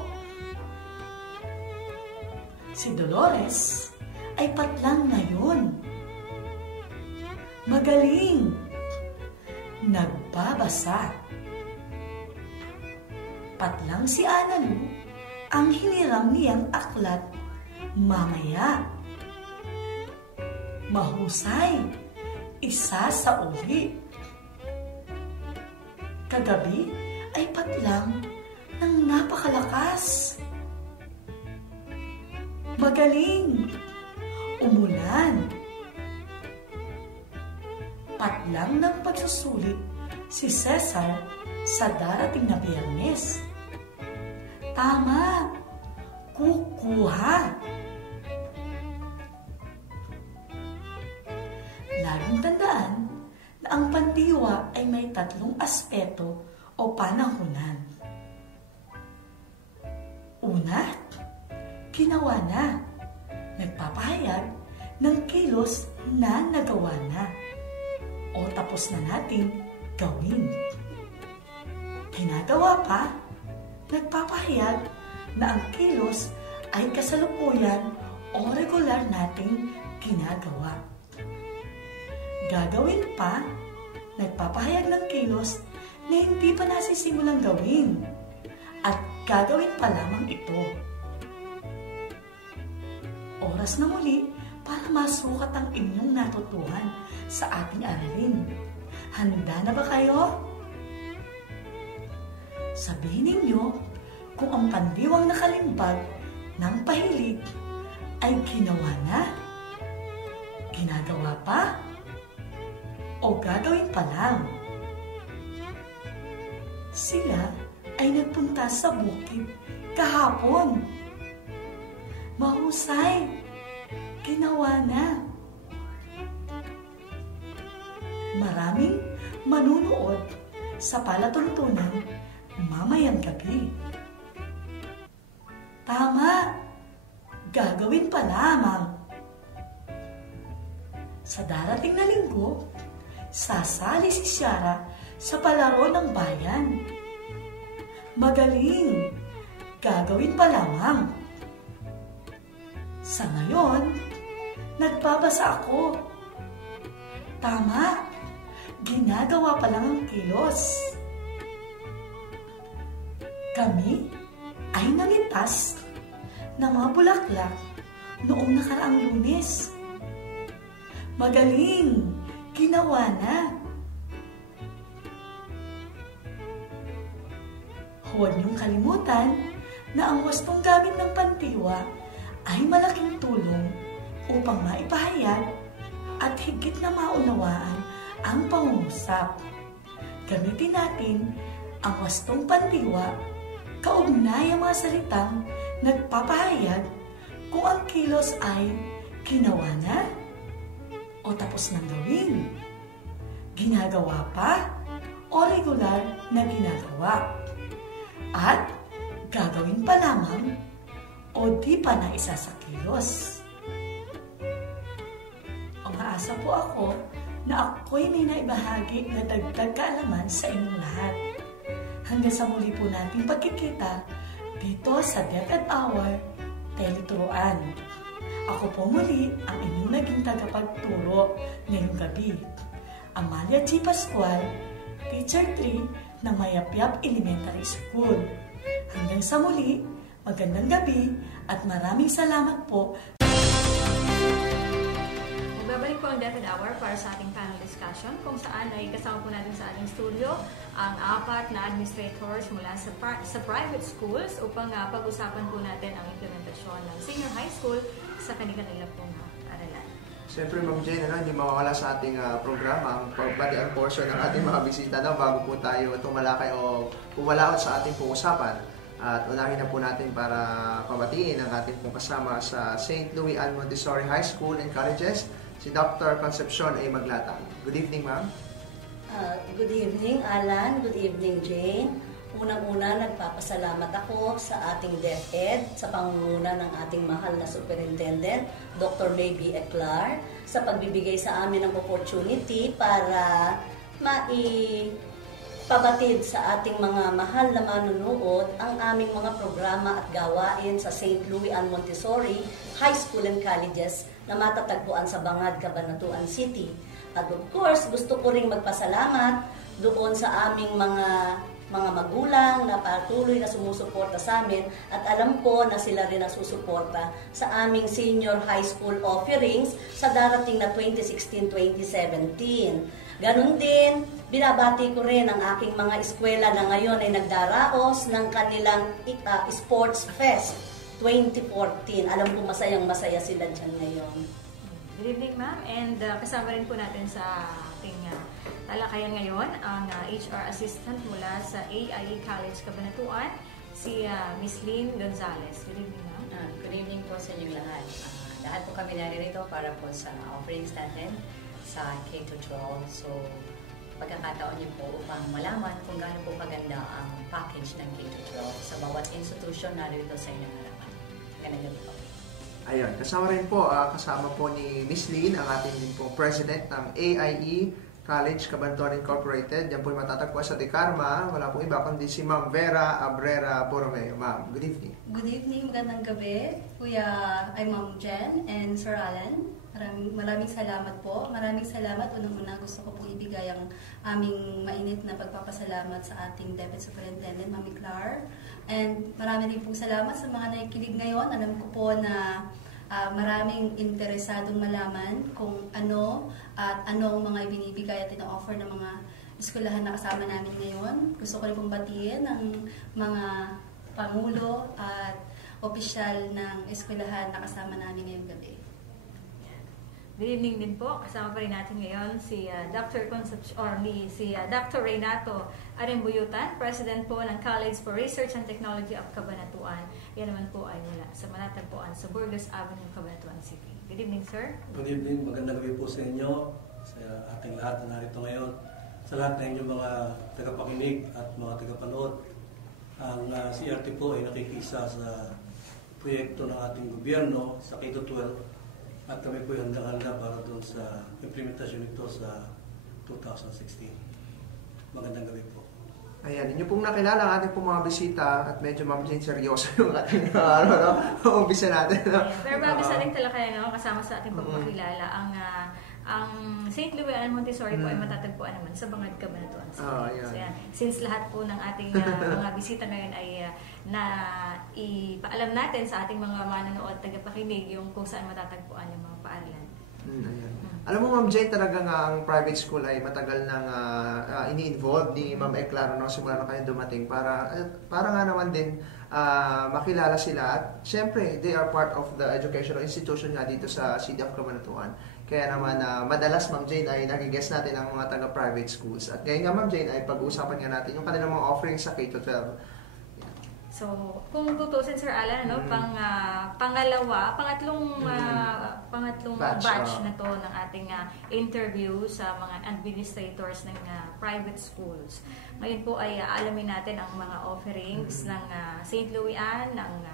Si Dolores ay patlang ngayon. Magaling. Nagbabasa. Patlang si Analu ang hiniram niyang aklat mamaya. Mahusay. Isa sa uli. Kagabi ay patlang ng napakalakas. Magaling. Umulan. Patlang ng pagsusulit si Cesar sa darating na Biyernes. Tama. Kukuha. Laging tandaan na ang pandiwa ay may 3 aspeto o panahunan. Una, ginawa na. Nagpapahayag ng kilos na nagawa na o tapos na nating gawin. Ginagawa pa, nagpapahayag na ang kilos ay kasalukuyan o regular nating ginagawa. Gagawin pa, nagpapahayag ng kilos na hindi pa nasisimulang gawin at gagawin pa lamang ito. Oras na muli para masukat ang inyong natutuhan sa ating aralin. Handa na ba kayo? Sabihin ninyo kung ang pandiwang nakalimbag ng pahilig ay ginawa na, ginagawa pa, o gagawin pa lang. Sila ay nagpunta sa bukid kahapon. Mahusay. Ginawa na. Maraming manunood sa palatuntunan mamayang gabi. Tama. Gagawin pa lamang. Sa darating na linggo, sasali si Ciara sa palaro ng bayan. Magaling. Gagawin pa lamang. Sa ngayon, nagbabasa ako. Tama. Ginagawa pa lang ang kilos. Kami ay namitas ng mga bulaklak noong nakaraang Lunes. Magaling. Ginawa na. Huwag niyong kalimutan na ang wastong gamit ng pandiwa ay malaking tulong upang maipahayag at higit na maunawaan ang pangungusap. Gamitin natin ang wastong pandiwa kaugnay ang mga salitang nagpapahayag kung ang kilos ay ginawa na o tapos nang gawin, ginagawa pa o regular na ginagawa, at gagawin pa lamang o di pa na isa sa kilos. Umaasa po ako na ako'y may naibahagi na dagdag kaalaman sa inyong lahat. Hanggang sa muli po nating pagkikita dito sa DepEd Hour Teleturuan. Ako po muli ang inyong naging tagapagturo ngayong gabi, Amalia G. Pascual, Teacher 3 ng Mayapyap Elementary School. Hanggang sa muli, magandang gabi at maraming salamat po. Magbabalik po po ang DepEd Hour para sa ating panel discussion kung saan ay kasama po natin sa ating studio ang 4 na administrators mula sa private schools upang pag-usapan po natin ang implementasyon ng senior high school sa kanila pong aralan. Siyempre, Ma'am Jane, hindi mawawala sa ating programa ang pagbatian portion ng ating mga bisita bago po tayo tumalakay o pumalaot sa ating pag-usapan. At unahin na po natin para pabatiin ang ating pong kasama sa St. Louis Ann Montessori High School and Colleges, si Dr. Concepcion A. Maglatang. Good evening, ma'am. Good evening, Alan. Good evening, Jane. Unang-una, nagpapasalamat ako sa ating DepEd, sa pangunguna ng ating mahal na Superintendent, Dr. Maybe Eclar, sa pagbibigay sa amin ng opportunity para pabatid sa ating mga mahal na manunood ang aming mga programa at gawain sa St. Louis Ann Montessori High School and Colleges na matatagpuan sa Bangad, Cabanatuan City. At of course, gusto ko ring magpasalamat doon sa aming mga magulang na patuloy na sumusuporta sa amin at alam ko na sila rin nasusuporta sa aming senior high school offerings sa darating na 2016-2017. Ganon din, binabati ko rin ang aking mga eskwela na ngayon ay nagdaraos ng kanilang Sports Fest 2014. Alam ko masayang-masaya sila dyan ngayon. Good evening, ma'am. And kasama rin po natin sa ating talakayan ngayon ang HR Assistant mula sa AIE College Cabanatuan, si Miss Lynn Gonzalez. Good evening, ma'am. Good evening po sa inyong lahat. Lahat po kami naririto para po sa offerings natin sa K-12. So, pagkakataon niyo po upang malaman kung gaano po kaganda ang package ng K-12 sa bawat institution narito sa inyong harapan. Ganun po. Ayun, kasama rin po, kasama po ni Miss Lynn, ang ating din po President ng AIE College Cabanatuan Incorporated. Yan po yung matatagpuan sa Decarma. Wala pong iba kundi si Ma'am Vera Abrera Borromeo. Ma'am, good evening. Good evening, magandang gabi. Kuya, ay Ma'am Jen and Sir Alan. Maraming salamat po. Maraming salamat. Unang-una gusto ko pong ibigay ang aming mainit na pagpapasalamat sa ating DepEd Superintendent, Ma'am Eclar. And marami rin pong salamat sa mga nakikinig ngayon. Alam ko po na maraming interesadong malaman kung ano at ano ang mga ibinibigay at ino-offer ng mga eskwelahan na kasama namin ngayon. Gusto ko rin pong batiin ang mga pangulo at opisyal ng eskwelahan na kasama namin ngayong gabi. Good evening din po. Kasama pa rin natin ngayon si Dr. Dr. Renato Arembuyutan, President po ng College for Research and Technology of Cabanatuan. Yan naman po ay mula sa matatagpuan sa Burgos Avenue, Cabanatuan City. Good evening, sir. Good evening. Magandang gabi po sa inyo, sa ating lahat na narito ngayon, sa lahat ng inyong mga tagapakinig at mga tagapanood. Ang CRT po ay nakikisa sa proyekto ng ating gobyerno sa K-12 at kami po yung handang-handa para doon sa implementasyon nito sa 2016. Magandang gabi po. Ayan, inyo pong nakilala ang ating pong mga bisita at medyo Ma'am Jane seryoso yung ating umpisa natin. Pero bago sa ating talakayan, kasama sa ating pagpapakilala, ang St. Louis Ann Montessori po ay matatagpuan naman sa Bangad, Cabanatuan City. So, yan. Since lahat po ng ating mga bisita ngayon ay ipaalam natin sa ating mga manonood, tagapakinig, yung kung saan matatagpuan yung mga paaralan. Alam mo, Ma'am Jane, talaga nga ang private school ay matagal nang ini-involve ni Ma'am Eclar simula na kayo dumating para nga naman din makilala sila at syempre they are part of the educational institution nga dito sa City of Cabanatuan. Kaya naman madalas, Ma'am Jane, ay nagigess natin ang mga taga-private schools. At ngayon nga, Ma'am Jane, ay pag-uusapan nga natin yung kanilang mga offerings sa K-12. So, kung tutusin, Sir Alan, pangatlong batch na to ng ating interview sa mga administrators ng private schools. Ngayon po ay alamin natin ang mga offerings ng St. Louis Ann, ng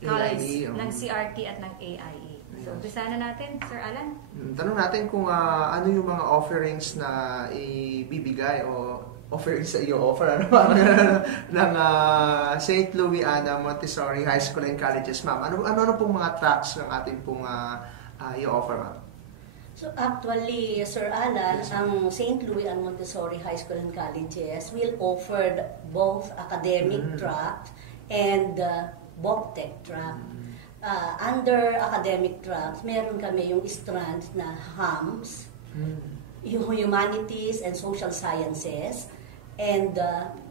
College, ng CRT at ng AIE. So, umpisa na natin, Sir Alan. Tanong natin kung ano yung mga offerings na ibibigay o offerings sa iyo, ng St. Louis Ann Montessori High School and Colleges, ma'am. Ano pong mga tracks ng ating pong i-offer, ma'am? So actually, Sir Alan, ang St. Louis Ann Montessori High School and Colleges will offer both academic track and BOPTEC track. under academic tracks, meron kami yung strands na HUMS, yung Humanities and Social Sciences, and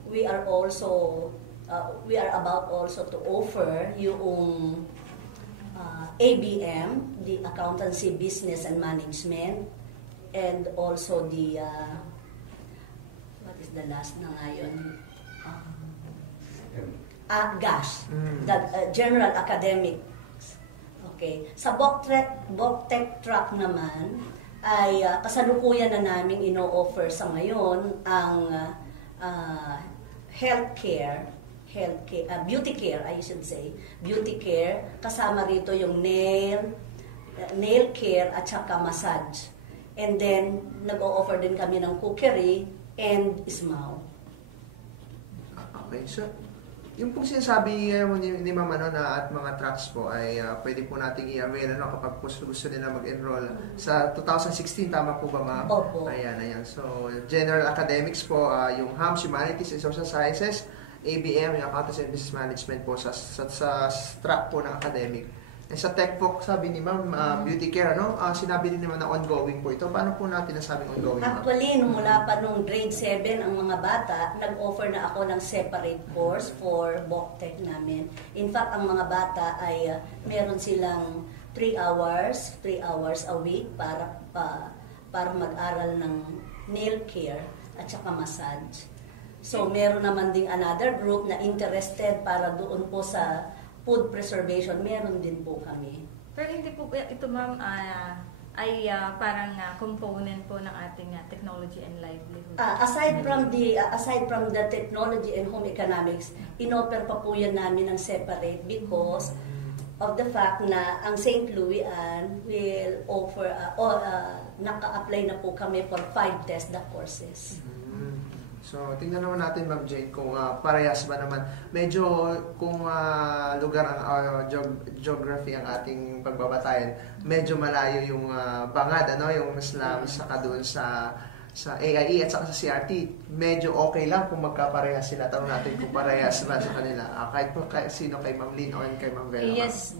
we are about also to offer yung ABM, the Accountancy, Business and Management, and also the what is the last na ngayon? GASH, the General Academic. Okay. Sa BOCTEC track naman ay kasalukuyan na namin ino-offer sa ngayon ang beauty care, I should say. Beauty care, kasama rito yung nail care at saka massage. And then, nag-o-offer din kami ng cookery and ismaw. Okay, so yung pong sinasabi ni Ma'am na at mga tracks po ay pwede po nating i-avail kapag gusto nila mag-enroll sa 2016, tama po ba Ma'am? Opo. Ayan. So, General Academics po, yung HUMS, Humanities and Social Sciences, ABM, yung Accountancy and Business Management po sa track po ng academic. And sa tech po, sabi ni Ma'am, beauty care, sinabi din naman na ongoing po ito. Paano po natin nasabing ongoing? Actually, mula pa nung grade 7 ang mga bata, nag-offer na ako ng separate course for BOCTEC namin. In fact, ang mga bata ay meron silang 3 hours a week para mag-aral ng nail care at saka massage. So, meron naman ding another group na interested para doon po sa food preservation, meron din po kami. Pero hindi po ito Ma'am ay parang component po ng ating technology and livelihood. Aside from the technology and home economics, inoffer pa po yan namin ng separate because of the fact na ang St. Louis will offer naka-apply na po kami for 5 TESDA courses. So, tingnan naman natin, Ma'am Jane, kung parehas ba naman. Medyo kung lugar ang geography ang ating pagbabatayan, medyo malayo yung bangad, yung Islam, saka doon sa AIE at saka sa CRT. Medyo okay lang kung magkaparehas sila. Tanong natin kung parehas ba sa kanila. Kahit po sino, kay Ma'am Lynn o kay Ma'am Vela. Yes,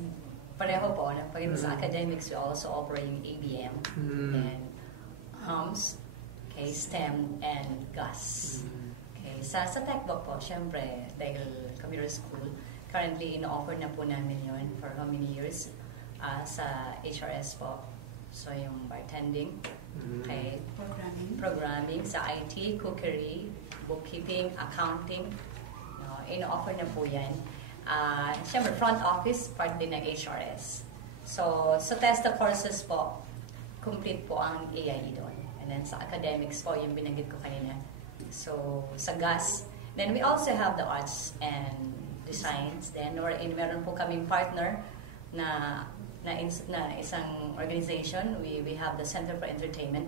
pareho po. Pag sa academics, we also offer yung ABM and HUMS, okay, STEM and GUS. Okay, sa TechBook po, syempre, dahil computer school, currently ino-offer na po namin yun for how many years sa HRS po. So, yung bartending, okay, programming sa IT, cookery, bookkeeping, accounting, ino-offer na po yan. Syempre, front office, part din ng HRS. So, sa TESDA courses po, complete po ang AIE doon. And then sa academics po, yung binanggit ko kanina. So, sa GUS. Then we also have the arts and designs. Then, meron po kaming partner na isang organization. We have the Center for Entertainment.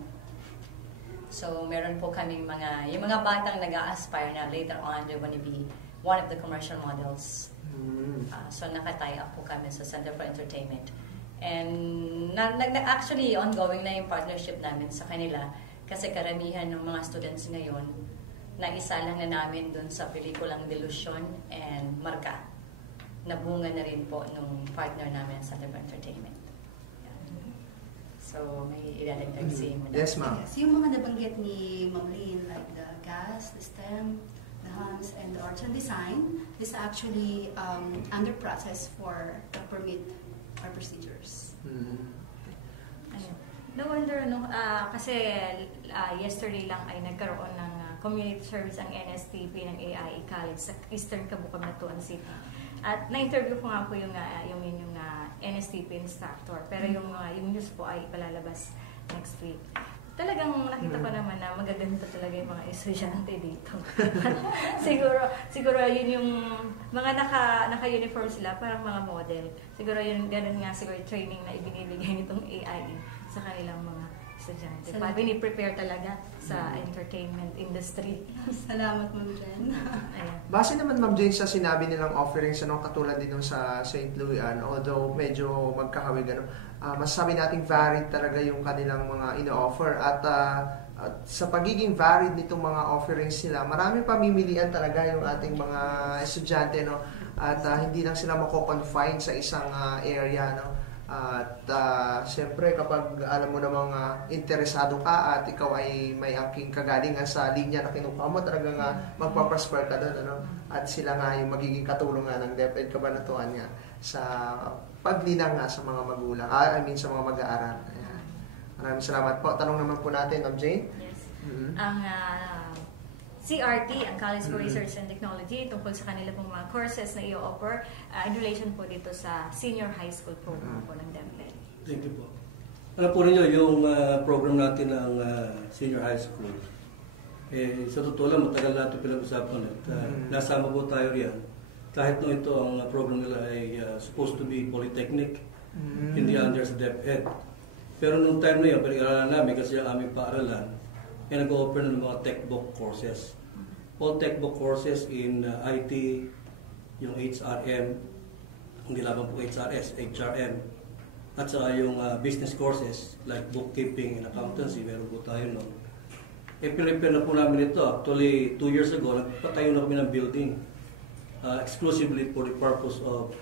So, meron po kaming yung mga batang nag-a-aspire na later on, they want to be one of the commercial models. So, naka-tie up po kami sa Center for Entertainment. And actually, ongoing na yung partnership namin sa kanila kasi karamihan ng mga students ngayon naisa lang na namin dun sa pelikulang Delusion and Marka. Nabunga na rin po nung partner namin sa Center for Entertainment. Yeah. So, may ilalagdag si Madam. Yes, ma'am. Yes, yung mga nabanggit ni Ma'am Lynn, like the GAS, the STEM, the HUMS, and the Arts and Design is actually under process for the permit our procedures. No wonder, kasi yesterday lang ay nagkaroon ng community service ang NSTP ng AIE College sa Eastern Cabucamatuan City. At na-interview ko nga po yung NSTP instructor, pero yung news po ay palalabas next week. Talagang nakita ko naman na magaganda talaga yung mga estudyante dito. siguro yun yung mga naka-uniform sila, parang mga model. Siguro yun, ganun nga siguro training na ibinibigay nitong AIE sa kanilang mga estudyante. Bini-prepare talaga sa entertainment industry. Salamat, Ma'am Jen. Base naman, Ma'am Jane, sa sinabi nilang offerings, katulad din sa St. Louis, although medyo magkahawig, masasabi nating varied talaga yung kanilang mga ino-offer at sa pagiging varied nitong mga offerings nila, marami pamimilian talaga yung ating mga estudyante. At hindi lang sila mako-confine sa isang area, no? At siyempre kapag alam mo namang interesado ka at ikaw ay may aking kagalingan sa linya na kinukuha mo, talagang magpaprosper ka doon, ano? At sila nga yung magiging katulong ng DepEd Cabanatuan nga sa paglinang nga sa mga magulang, sa mga mag-aaral. Ayan. Maraming salamat po. Tanong naman po natin, Ma'am Jane. Yes. Ang CRT, ang College for Research and Technology, tungkol sa kanila pong mga courses na i-offer in relation po dito sa senior high school program po ng DepEd. Thank you po. Alam po ninyo, yung program natin ng senior high school, sa totoo lang, matagal natin pinag-usapan at nasama po tayo riyan. Kahit no ito, ang program nila ay supposed to be polytechnic, hindi under sa DepEd. Pero nung time na yun, pinag-aralan namin kasi ang aming paaralan, ay nag-offer ng mga textbook courses. All textbook courses in IT, yung HRM, hindi lamang po HRS, HRM, at saka yung business courses like bookkeeping and accountancy, meron po tayo noon. Pinrepare na po namin ito. Actually, 2 years ago, nagpatayo na kami ng building exclusively for the purpose of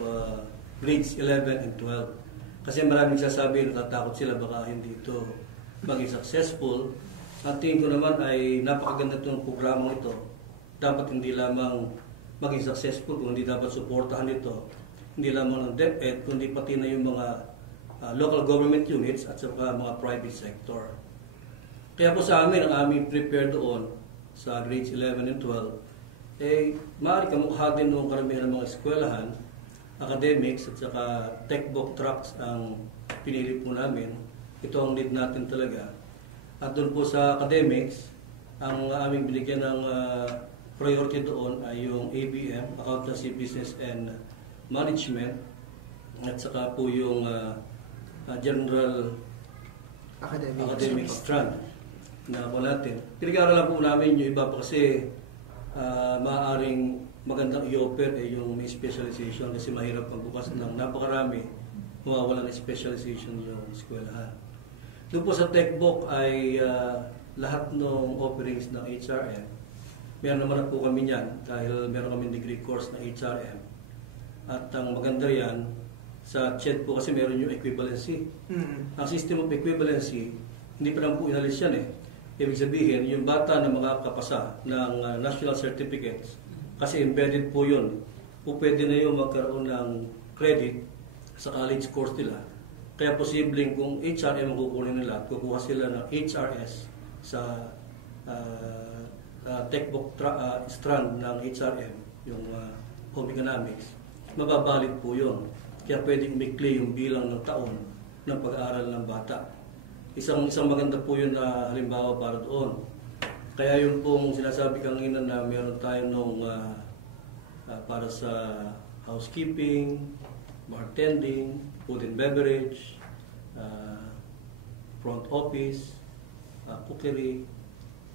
grades 11 and 12. Kasi maraming sasabi, natatakot sila baka hindi ito maging successful. Ang tingin ko naman ay napakaganda itong programang ito. Dapat hindi lamang maging successful, kundi dapat suportahan ito. Hindi lamang ng DepEd, kundi pati na yung mga local government units at saka mga private sector. Kaya po sa amin, ang aming prepare doon sa grades 11 and 12, maaari kamukha din noong karamihan ng mga eskwelahan, academics at saka textbook tracks ang pinili po namin. Ito ang need natin talaga. At doon po sa academics, ang aming binigyan ng priority doon ay yung ABM, Accountancy, Business and Management, at saka po yung General Academic Strand na po natin. Pinag-aaralan po namin yung iba pa kasi maaaring magandang i-offer yung may specialization kasi mahirap magbukas ng napakarami, mawawala ng specialization yung eskwelahan. Doon po sa textbook ay lahat ng offerings ng HRM. Meron naman po kami niyan dahil meron kami degree course na HRM. At ang maganda yan, sa CHED po kasi meron yung equivalency. Ang system of equivalency, hindi pa lang po inalis yan Ibig sabihin, yung bata na makakapasa ng national certificates, kasi embedded po yun, po pwede na yung magkaroon ng credit sa college course nila. Kaya posibleng kung HRM ang kukunin nila, kukuha sila ng HRS sa textbook strand ng HRM, yung home economics, mababalit po yun. Kaya pwedeng umikli yung bilang ng taon ng pag-aaral ng bata. Isang maganda po yun na halimbawa para doon. Kaya yun pong sinasabi kanina na meron tayo nung para sa housekeeping, bartending, food and beverage, front office, cookery,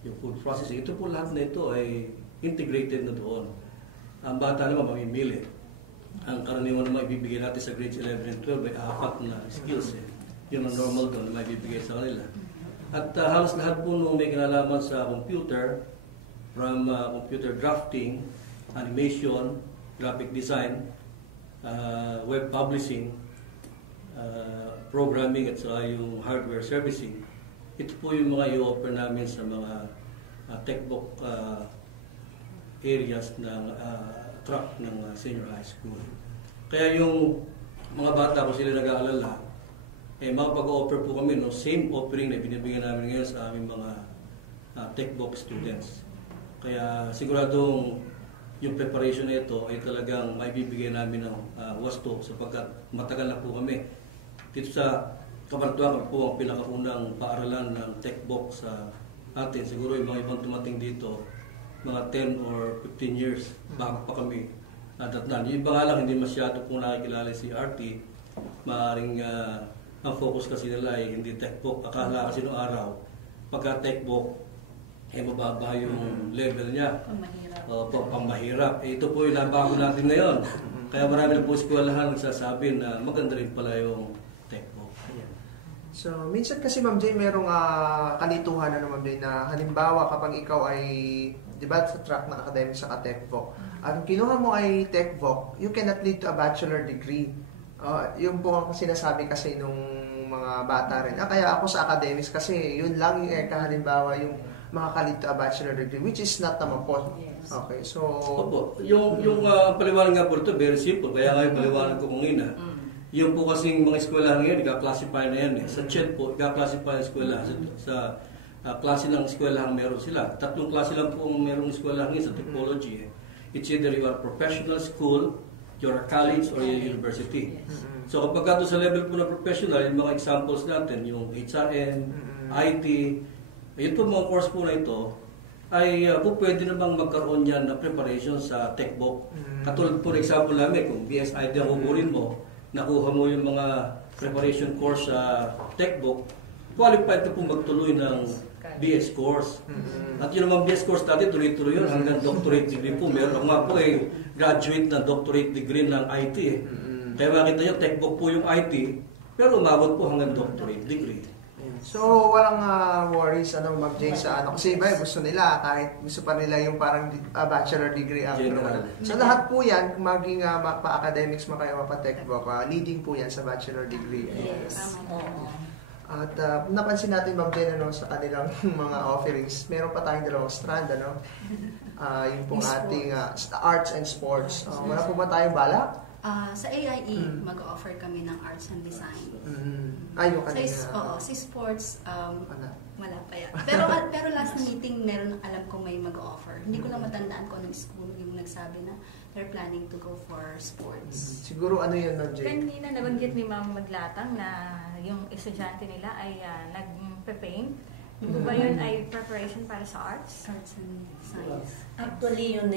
yung food processing. Ito po lahat na ito ay integrated na doon. Ang bata naman mamimili. Ang karaniwan naman ibibigay natin sa grades 11 and 12 ay 4 na skills. Yun ang normal doon na maibibigay sa kanila. At halos lahat po nung may kinalaman sa computer, from computer drafting, animation, graphic design, web publishing, programming at saka yung hardware servicing. Ito po yung mga i-offer namin sa mga textbook areas ng track ng senior high school. Kaya yung mga bata kung sila nag-aalala, makapag-offer po kami same offering na binibigyan namin ngayon sa aming mga textbook students. Kaya siguradong yung preparation na ito ay talagang maibibigay namin ng wasto sapagkat matagal na po kami. Dito sa Cabanatuan po ang pinakaunang paaralan ng textbook sa atin. Siguro yung mga ibang tumating dito, mga 10 or 15 years bago pa kami nadatnan. Yung iba nga lang hindi masyado po nakikilala si RT. Maaaring ang focus kasi nila ay hindi textbook. Akala kasi noong araw, pagka textbook, mababa yung level niya. Pangmahirap. Ito po yung nabago natin ngayon. Kaya marami na po eskwelahan nagsasabi na maganda rin pala yung textbook. So, minsan kasi Ma'am Jane, merong kalituhan na Ma'am Jane na halimbawa kapag ikaw ay, di ba, sa track ng academic sa TechVoc, at kung kinuha mo ay TechVoc, you cannot lead to a bachelor degree. Yung po ang sinasabi kasi nung mga bata rin. Kaya ako sa academics kasi yun lang yung halimbawa yung makakalid to a bachelor degree, which is not naman po. Okay, so... Opo, yung paliwanag nga po ito, very simple. Kaya nga yung paliwanag ko kanina. Yung po kasing mga eskwelahan ngayon, ika-classify na yan. Sa CHED po, ika-classify ang eskwelahan. Sa klase ng eskwelahan meron sila. 3 klase lang po ang merong eskwelahan ngayon sa technology. It's either you are a professional school, you're a college, or you're a university. So kapag sa level po ng professional, yung mga examples natin, yung HRM, IT, yun po mga course po na ito, ay po pwede namang magkaroon yan na preparation sa TechVoc. Katulad po ng example namin, kung BSID ang kukunin mo, nakuha mo yung mga preparation course sa TechVoc, qualified ka po magtuloy ng BS course. At yun naman BS course dati, tuloy-tuloy yun hanggang doctorate degree po. Meron nga po graduate na doctorate degree ng IT. Kaya makita nyo, TechVoc po yung IT, pero umabot po hanggang doctorate degree. So, walang worries, Ma'am Jane, sa kasi iba gusto nila, kahit gusto pa nila yung parang bachelor degree. So, lahat po yan, maging pa-academics mo kayo, pa-TechVoc, leading po yan sa bachelor degree. Yes. At napansin natin, Ma'am Jane, sa kanilang mga offerings, meron pa tayong dalawang strand, yung pong ating arts and sports. Wala po ba tayong balak? Sa AIE, mag-offer kami ng arts and design. Yung kanina. Sa sports, wala pa yan. Pero last na meeting, meron alam ko may mag-offer. Hindi ko lang matandaan kung anong school yung nagsabi na they're planning to go for sports. Siguro ano yun, Ma'am Jane? Kanina nabanggit ni Ma'am Maglatang na yung estudyante nila ay nag-paint. Yung ba yun ay preparation para sa arts? Arts and science. Actually, yun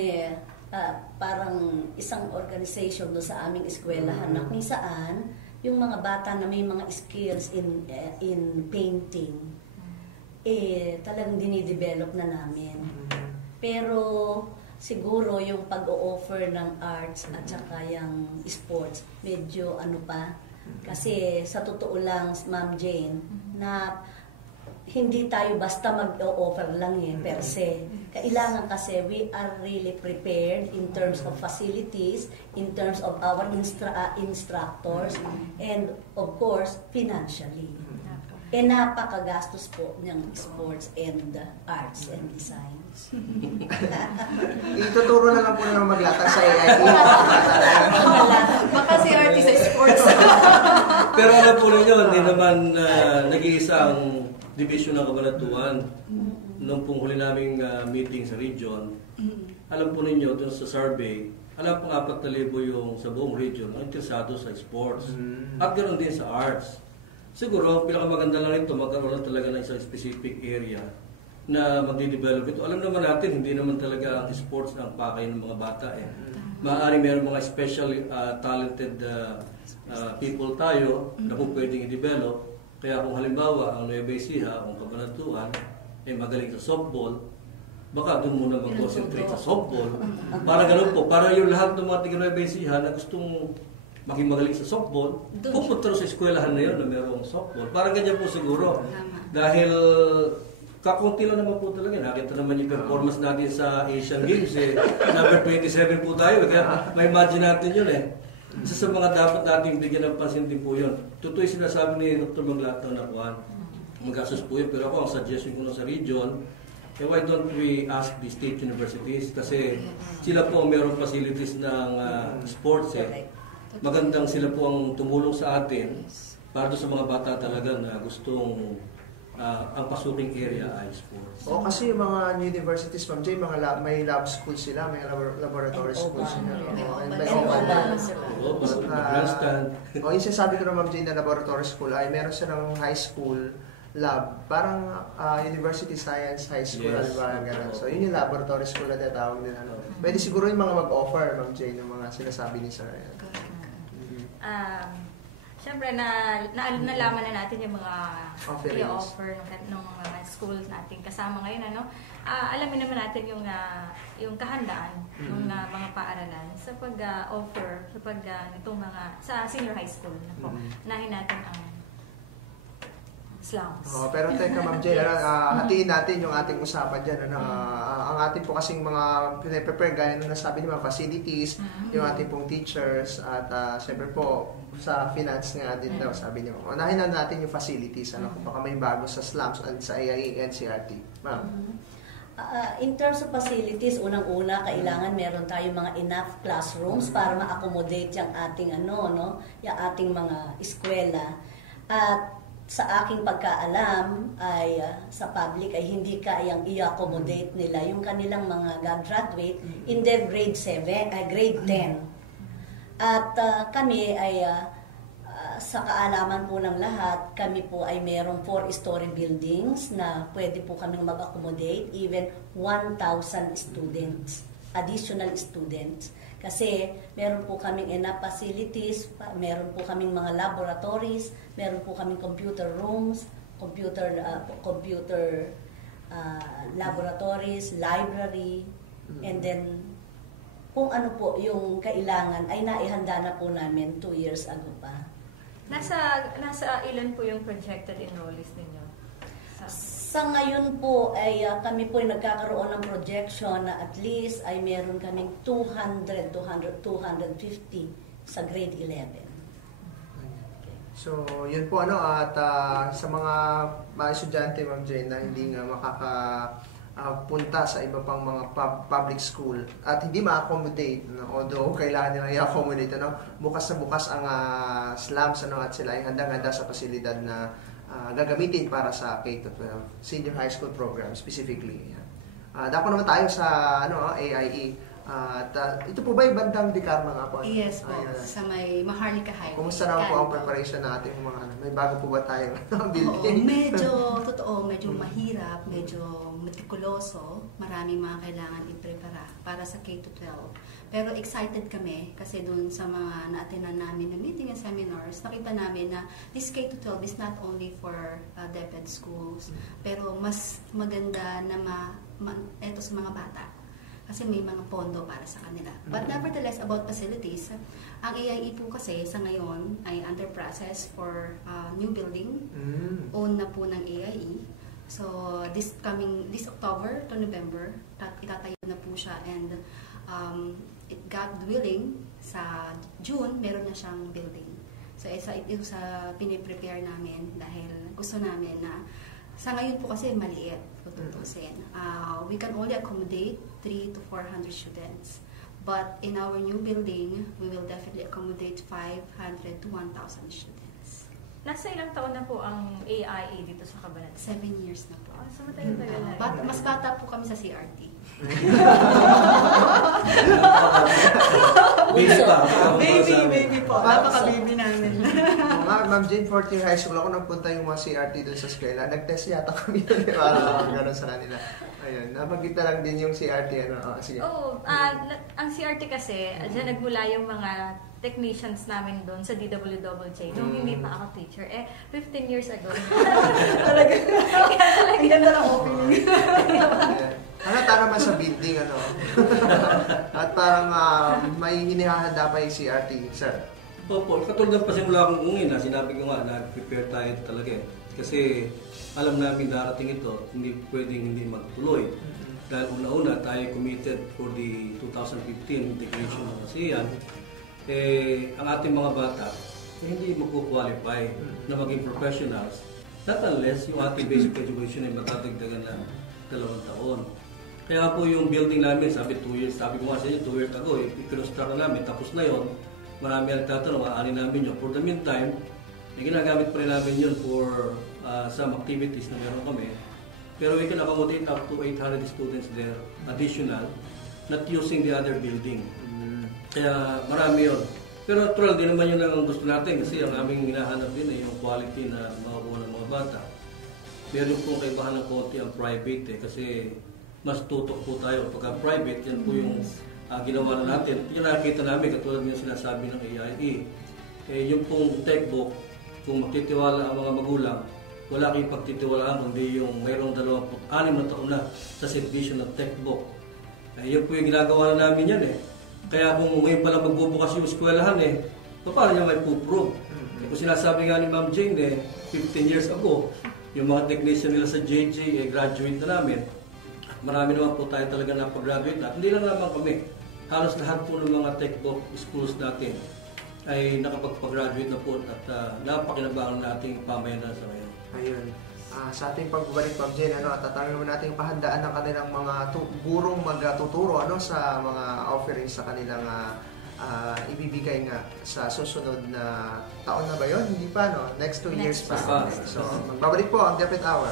parang isang organization do sa aming eskwelahan na kung saan yung mga bata na may mga skills in painting talagang dinidevelop na namin. Pero siguro yung pag-o-offer ng arts at saka yung sports medyo kasi sa totoo lang, Ma'am Jane, na hindi tayo basta mag-o-offer lang per se. Kailangan kasi we are really prepared in terms of facilities, in terms of our instructors, and of course, financially. Napakagastos po ng sports and arts and designs. Ituturo na lang po naman Maglatang sa AIE. Baka si artist sa sports. Pero alam po ninyo, hindi naman nag-iisang division ng Cabanatuan. Noong pong huli naming meeting sa region, alam po ninyo, dun sa survey, alam pong 4,000 yung sa buong region ang interesado sa sports. At ganoon din sa arts. Siguro, pinakamaganda lang ito, magkaroon lang talaga ng isang specific area na magdi-develop ito. Alam naman natin, hindi naman talaga ang sports ang pakay ng mga bata. Maaaring meron mga special talented people tayo na kung pwedeng i-develop. Kaya kung halimbawa, ang Nueva Ecija, ang Cabanatuan, ay magaling sa softball, baka doon muna mag-concentrate sa softball. Para ganun po, para yung lahat ng mga taga-Nueva Ecija na gustong maging magaling sa softball, pupunta sa eskwelahan na yun na mayroong softball. Parang ganyan po siguro. Dahil kakunti lang naman po talaga. Nakita naman yung performance natin sa Asian Games. Number 27 po tayo. Kaya may imagine natin yun Isa sa mga dapat natin bigyan ng pansin din po yun. Totoo yung sinasabi ni Dr. Maglatang na magasos po yun. Pero ako, ang suggestion ko sa region, why don't we ask the state universities? Kasi sila po mayroong facilities ng sports. Magandang sila po ang tumulong sa atin para sa mga bata talaga na gustong ang pasuking area ay sports. Kasi yung mga universities, Ma'am Jane, may lab school sila, may laboratory school sila. Yung sinasabi ko na Ma'am Jane na laboratory school ay meron silang high school lab, parang university science high school, gano'n. So yun yung laboratory school na tinatawag nila. Pwede siguro yung mga mag-offer, Ma'am Jane, yung mga sinasabi ni Sir. Siyempre, nalaman na natin yung mga i-offer ng mga schools natin kasama ngayon. Alamin naman natin yung kahandaan ng mga paaralan sa pag-offer sa nitong mga sa senior high school. Nahin natin ang slums. Pero teka Ma'am Jane, hatiin natin yung ating usapan dyan. Ang ating po kasing mga prepare, gaya nung nasabi ni mga facilities, yung ating pong teachers, at siyempre po sa finance nga din daw, sabi niyo. Unahin na natin yung facilities, kung baka may bago sa slums at sa AIE and CRT. Ma'am. In terms of facilities, unang-una, kailangan meron tayong mga enough classrooms para ma-accommodate yung ating yung ating mga eskwela. At sa aking pagkaalam ay sa public ay hindi kayang i-accommodate nila yung kanilang mga graduate in their grade 10. At kami ay sa kaalaman po ng lahat, kami po ay merong 4-story buildings na pwede po kaming mag-accommodate even 1,000 students, additional students. Kasi meron po kaming enough facilities, meron po kaming mga laboratories, meron po kaming computer rooms, computer laboratories, library, and then kung ano po yung kailangan ay naihanda na po namin 2 years ago pa. Nasa ilan po yung projected enrollees ninyo? Sa ngayon po ay kami po ay nagkakaroon ng projection na at least ay meron kaming 250 sa grade 11. So, yun po at sa mga estudyante, Ma'am Jane, na hindi nga punta sa iba pang mga public school at hindi ma-accommodate, although kailangan nila i-accommodate, bukas na bukas ang slums at sila ay handang-handa sa pasilidad na gagamitin para sa K-12 senior high school program specifically. Dako naman tayo sa AIE. Ito po ba yung bandang Dicarma nga po? Yes po, sa may Maharlika Highway. Kumusta naman po ang preparation natin? May bago po ba tayo building? Medyo mahirap, medyo metikuloso. Maraming mga kailangan i-prepara para sa K-12. Pero excited kami kasi dun sa mga na-attendan namin na meeting and seminars, nakita namin na this K-12 is not only for DepEd schools, pero mas maganda na ito sa mga bata. Kasi may mga pondo para sa kanila. But nevertheless, about facilities, ang AIE po kasi sa ngayon ay under process for new building. Own na po ng AIE. So, this October to November, itatayo na po siya. And God willing, sa June, meron na siyang building. So, ito sa piniprepare namin dahil gusto namin na sa ngayon po kasi maliit, tutusin. We can only accommodate 300 to 400 students. But in our new building, we will definitely accommodate 500 to 1,000 students. Nasa ilang taon na po ang AIE dito sa Cabanatuan? 7 years na po. So matagal-tagal na. Mas bata po kami sa CRT. Baby po. Napaka-baby namin. Ma'am Jane, 4th year high school ako, nagpunta yung mga CRT doon sa eskwela. Nag-test yata kami doon. Para gano'n sa kanila. Ayun, nabanggit na lang din yung CRT. Sige. Ang CRT kasi, dyan nagmula yung mga technicians namin doon sa DWJJ. Nung hindi pa ako teacher, 15 years ago. Talaga lang opening. Halata naman sa building, At parang may hinihahanda pa yung CRT, sir. Opo, katulad ng pasimula kong ungin sinabi ko nga na prepare tayo talaga kasi alam namin darating ito, hindi pwedeng hindi magtuloy. Dahil una-una tayo committed for the 2015 integration ng ASEAN, ang ating mga bata hindi magkukwalify na maging professionals not unless yung ating basic education ay matadagdagan ng 2 taon. Kaya po yung building namin, sabi 2 years, sabi ko nga sa inyo 2 years ago, ipinustara namin, tapos na yon. Marami ang tatanong, maaari namin yun. For the meantime, ginagamit pa rin namin yun for some activities na meron kami. Pero we can accommodate up to 800 students there, additional, not using the other building. Kaya marami yun. Pero natural din naman yun ang gusto natin kasi ang aming hinahanap din yung quality na makukuha ng mga bata. Meron pong kaibahan ng konti ang private kasi mas tutok po tayo. Pagka private, yan po yung ginawa na natin. Yung nakikita namin, katulad yung sinasabi ng AIE, yung pong textbook, kung magtitiwala ang mga magulang, wala kayong pagtitiwalaan kundi yung mayroong 26 na taon na sa servisyo ng textbook. Yun po yung ginagawa na namin yan Kaya kung ngayon palang magbubukas yung eskwelahan paano niya may prove? Kung sinasabi nga ni Ma'am Jane 15 years ago, Yung mga technician nila sa JG, graduate na namin. At marami naman po tayo talaga na pag-graduate na. Hindi lang naman kami. Halos lahat po ng mga tech schools natin ay nakapag-graduate na po at napakinabangan nating pamayanan sa ngayon. Ayun. Sa ating pagbabalik, Ma'am Jen, tatanungin naman natin yung pahandaan ng kanilang mga gurong magtuturo sa mga offerings sa kanilang ibibigay nga sa susunod na taon na ba yun? Hindi pa, no? Next 2 years pa. So, magbabalik po ang DepEd Hour.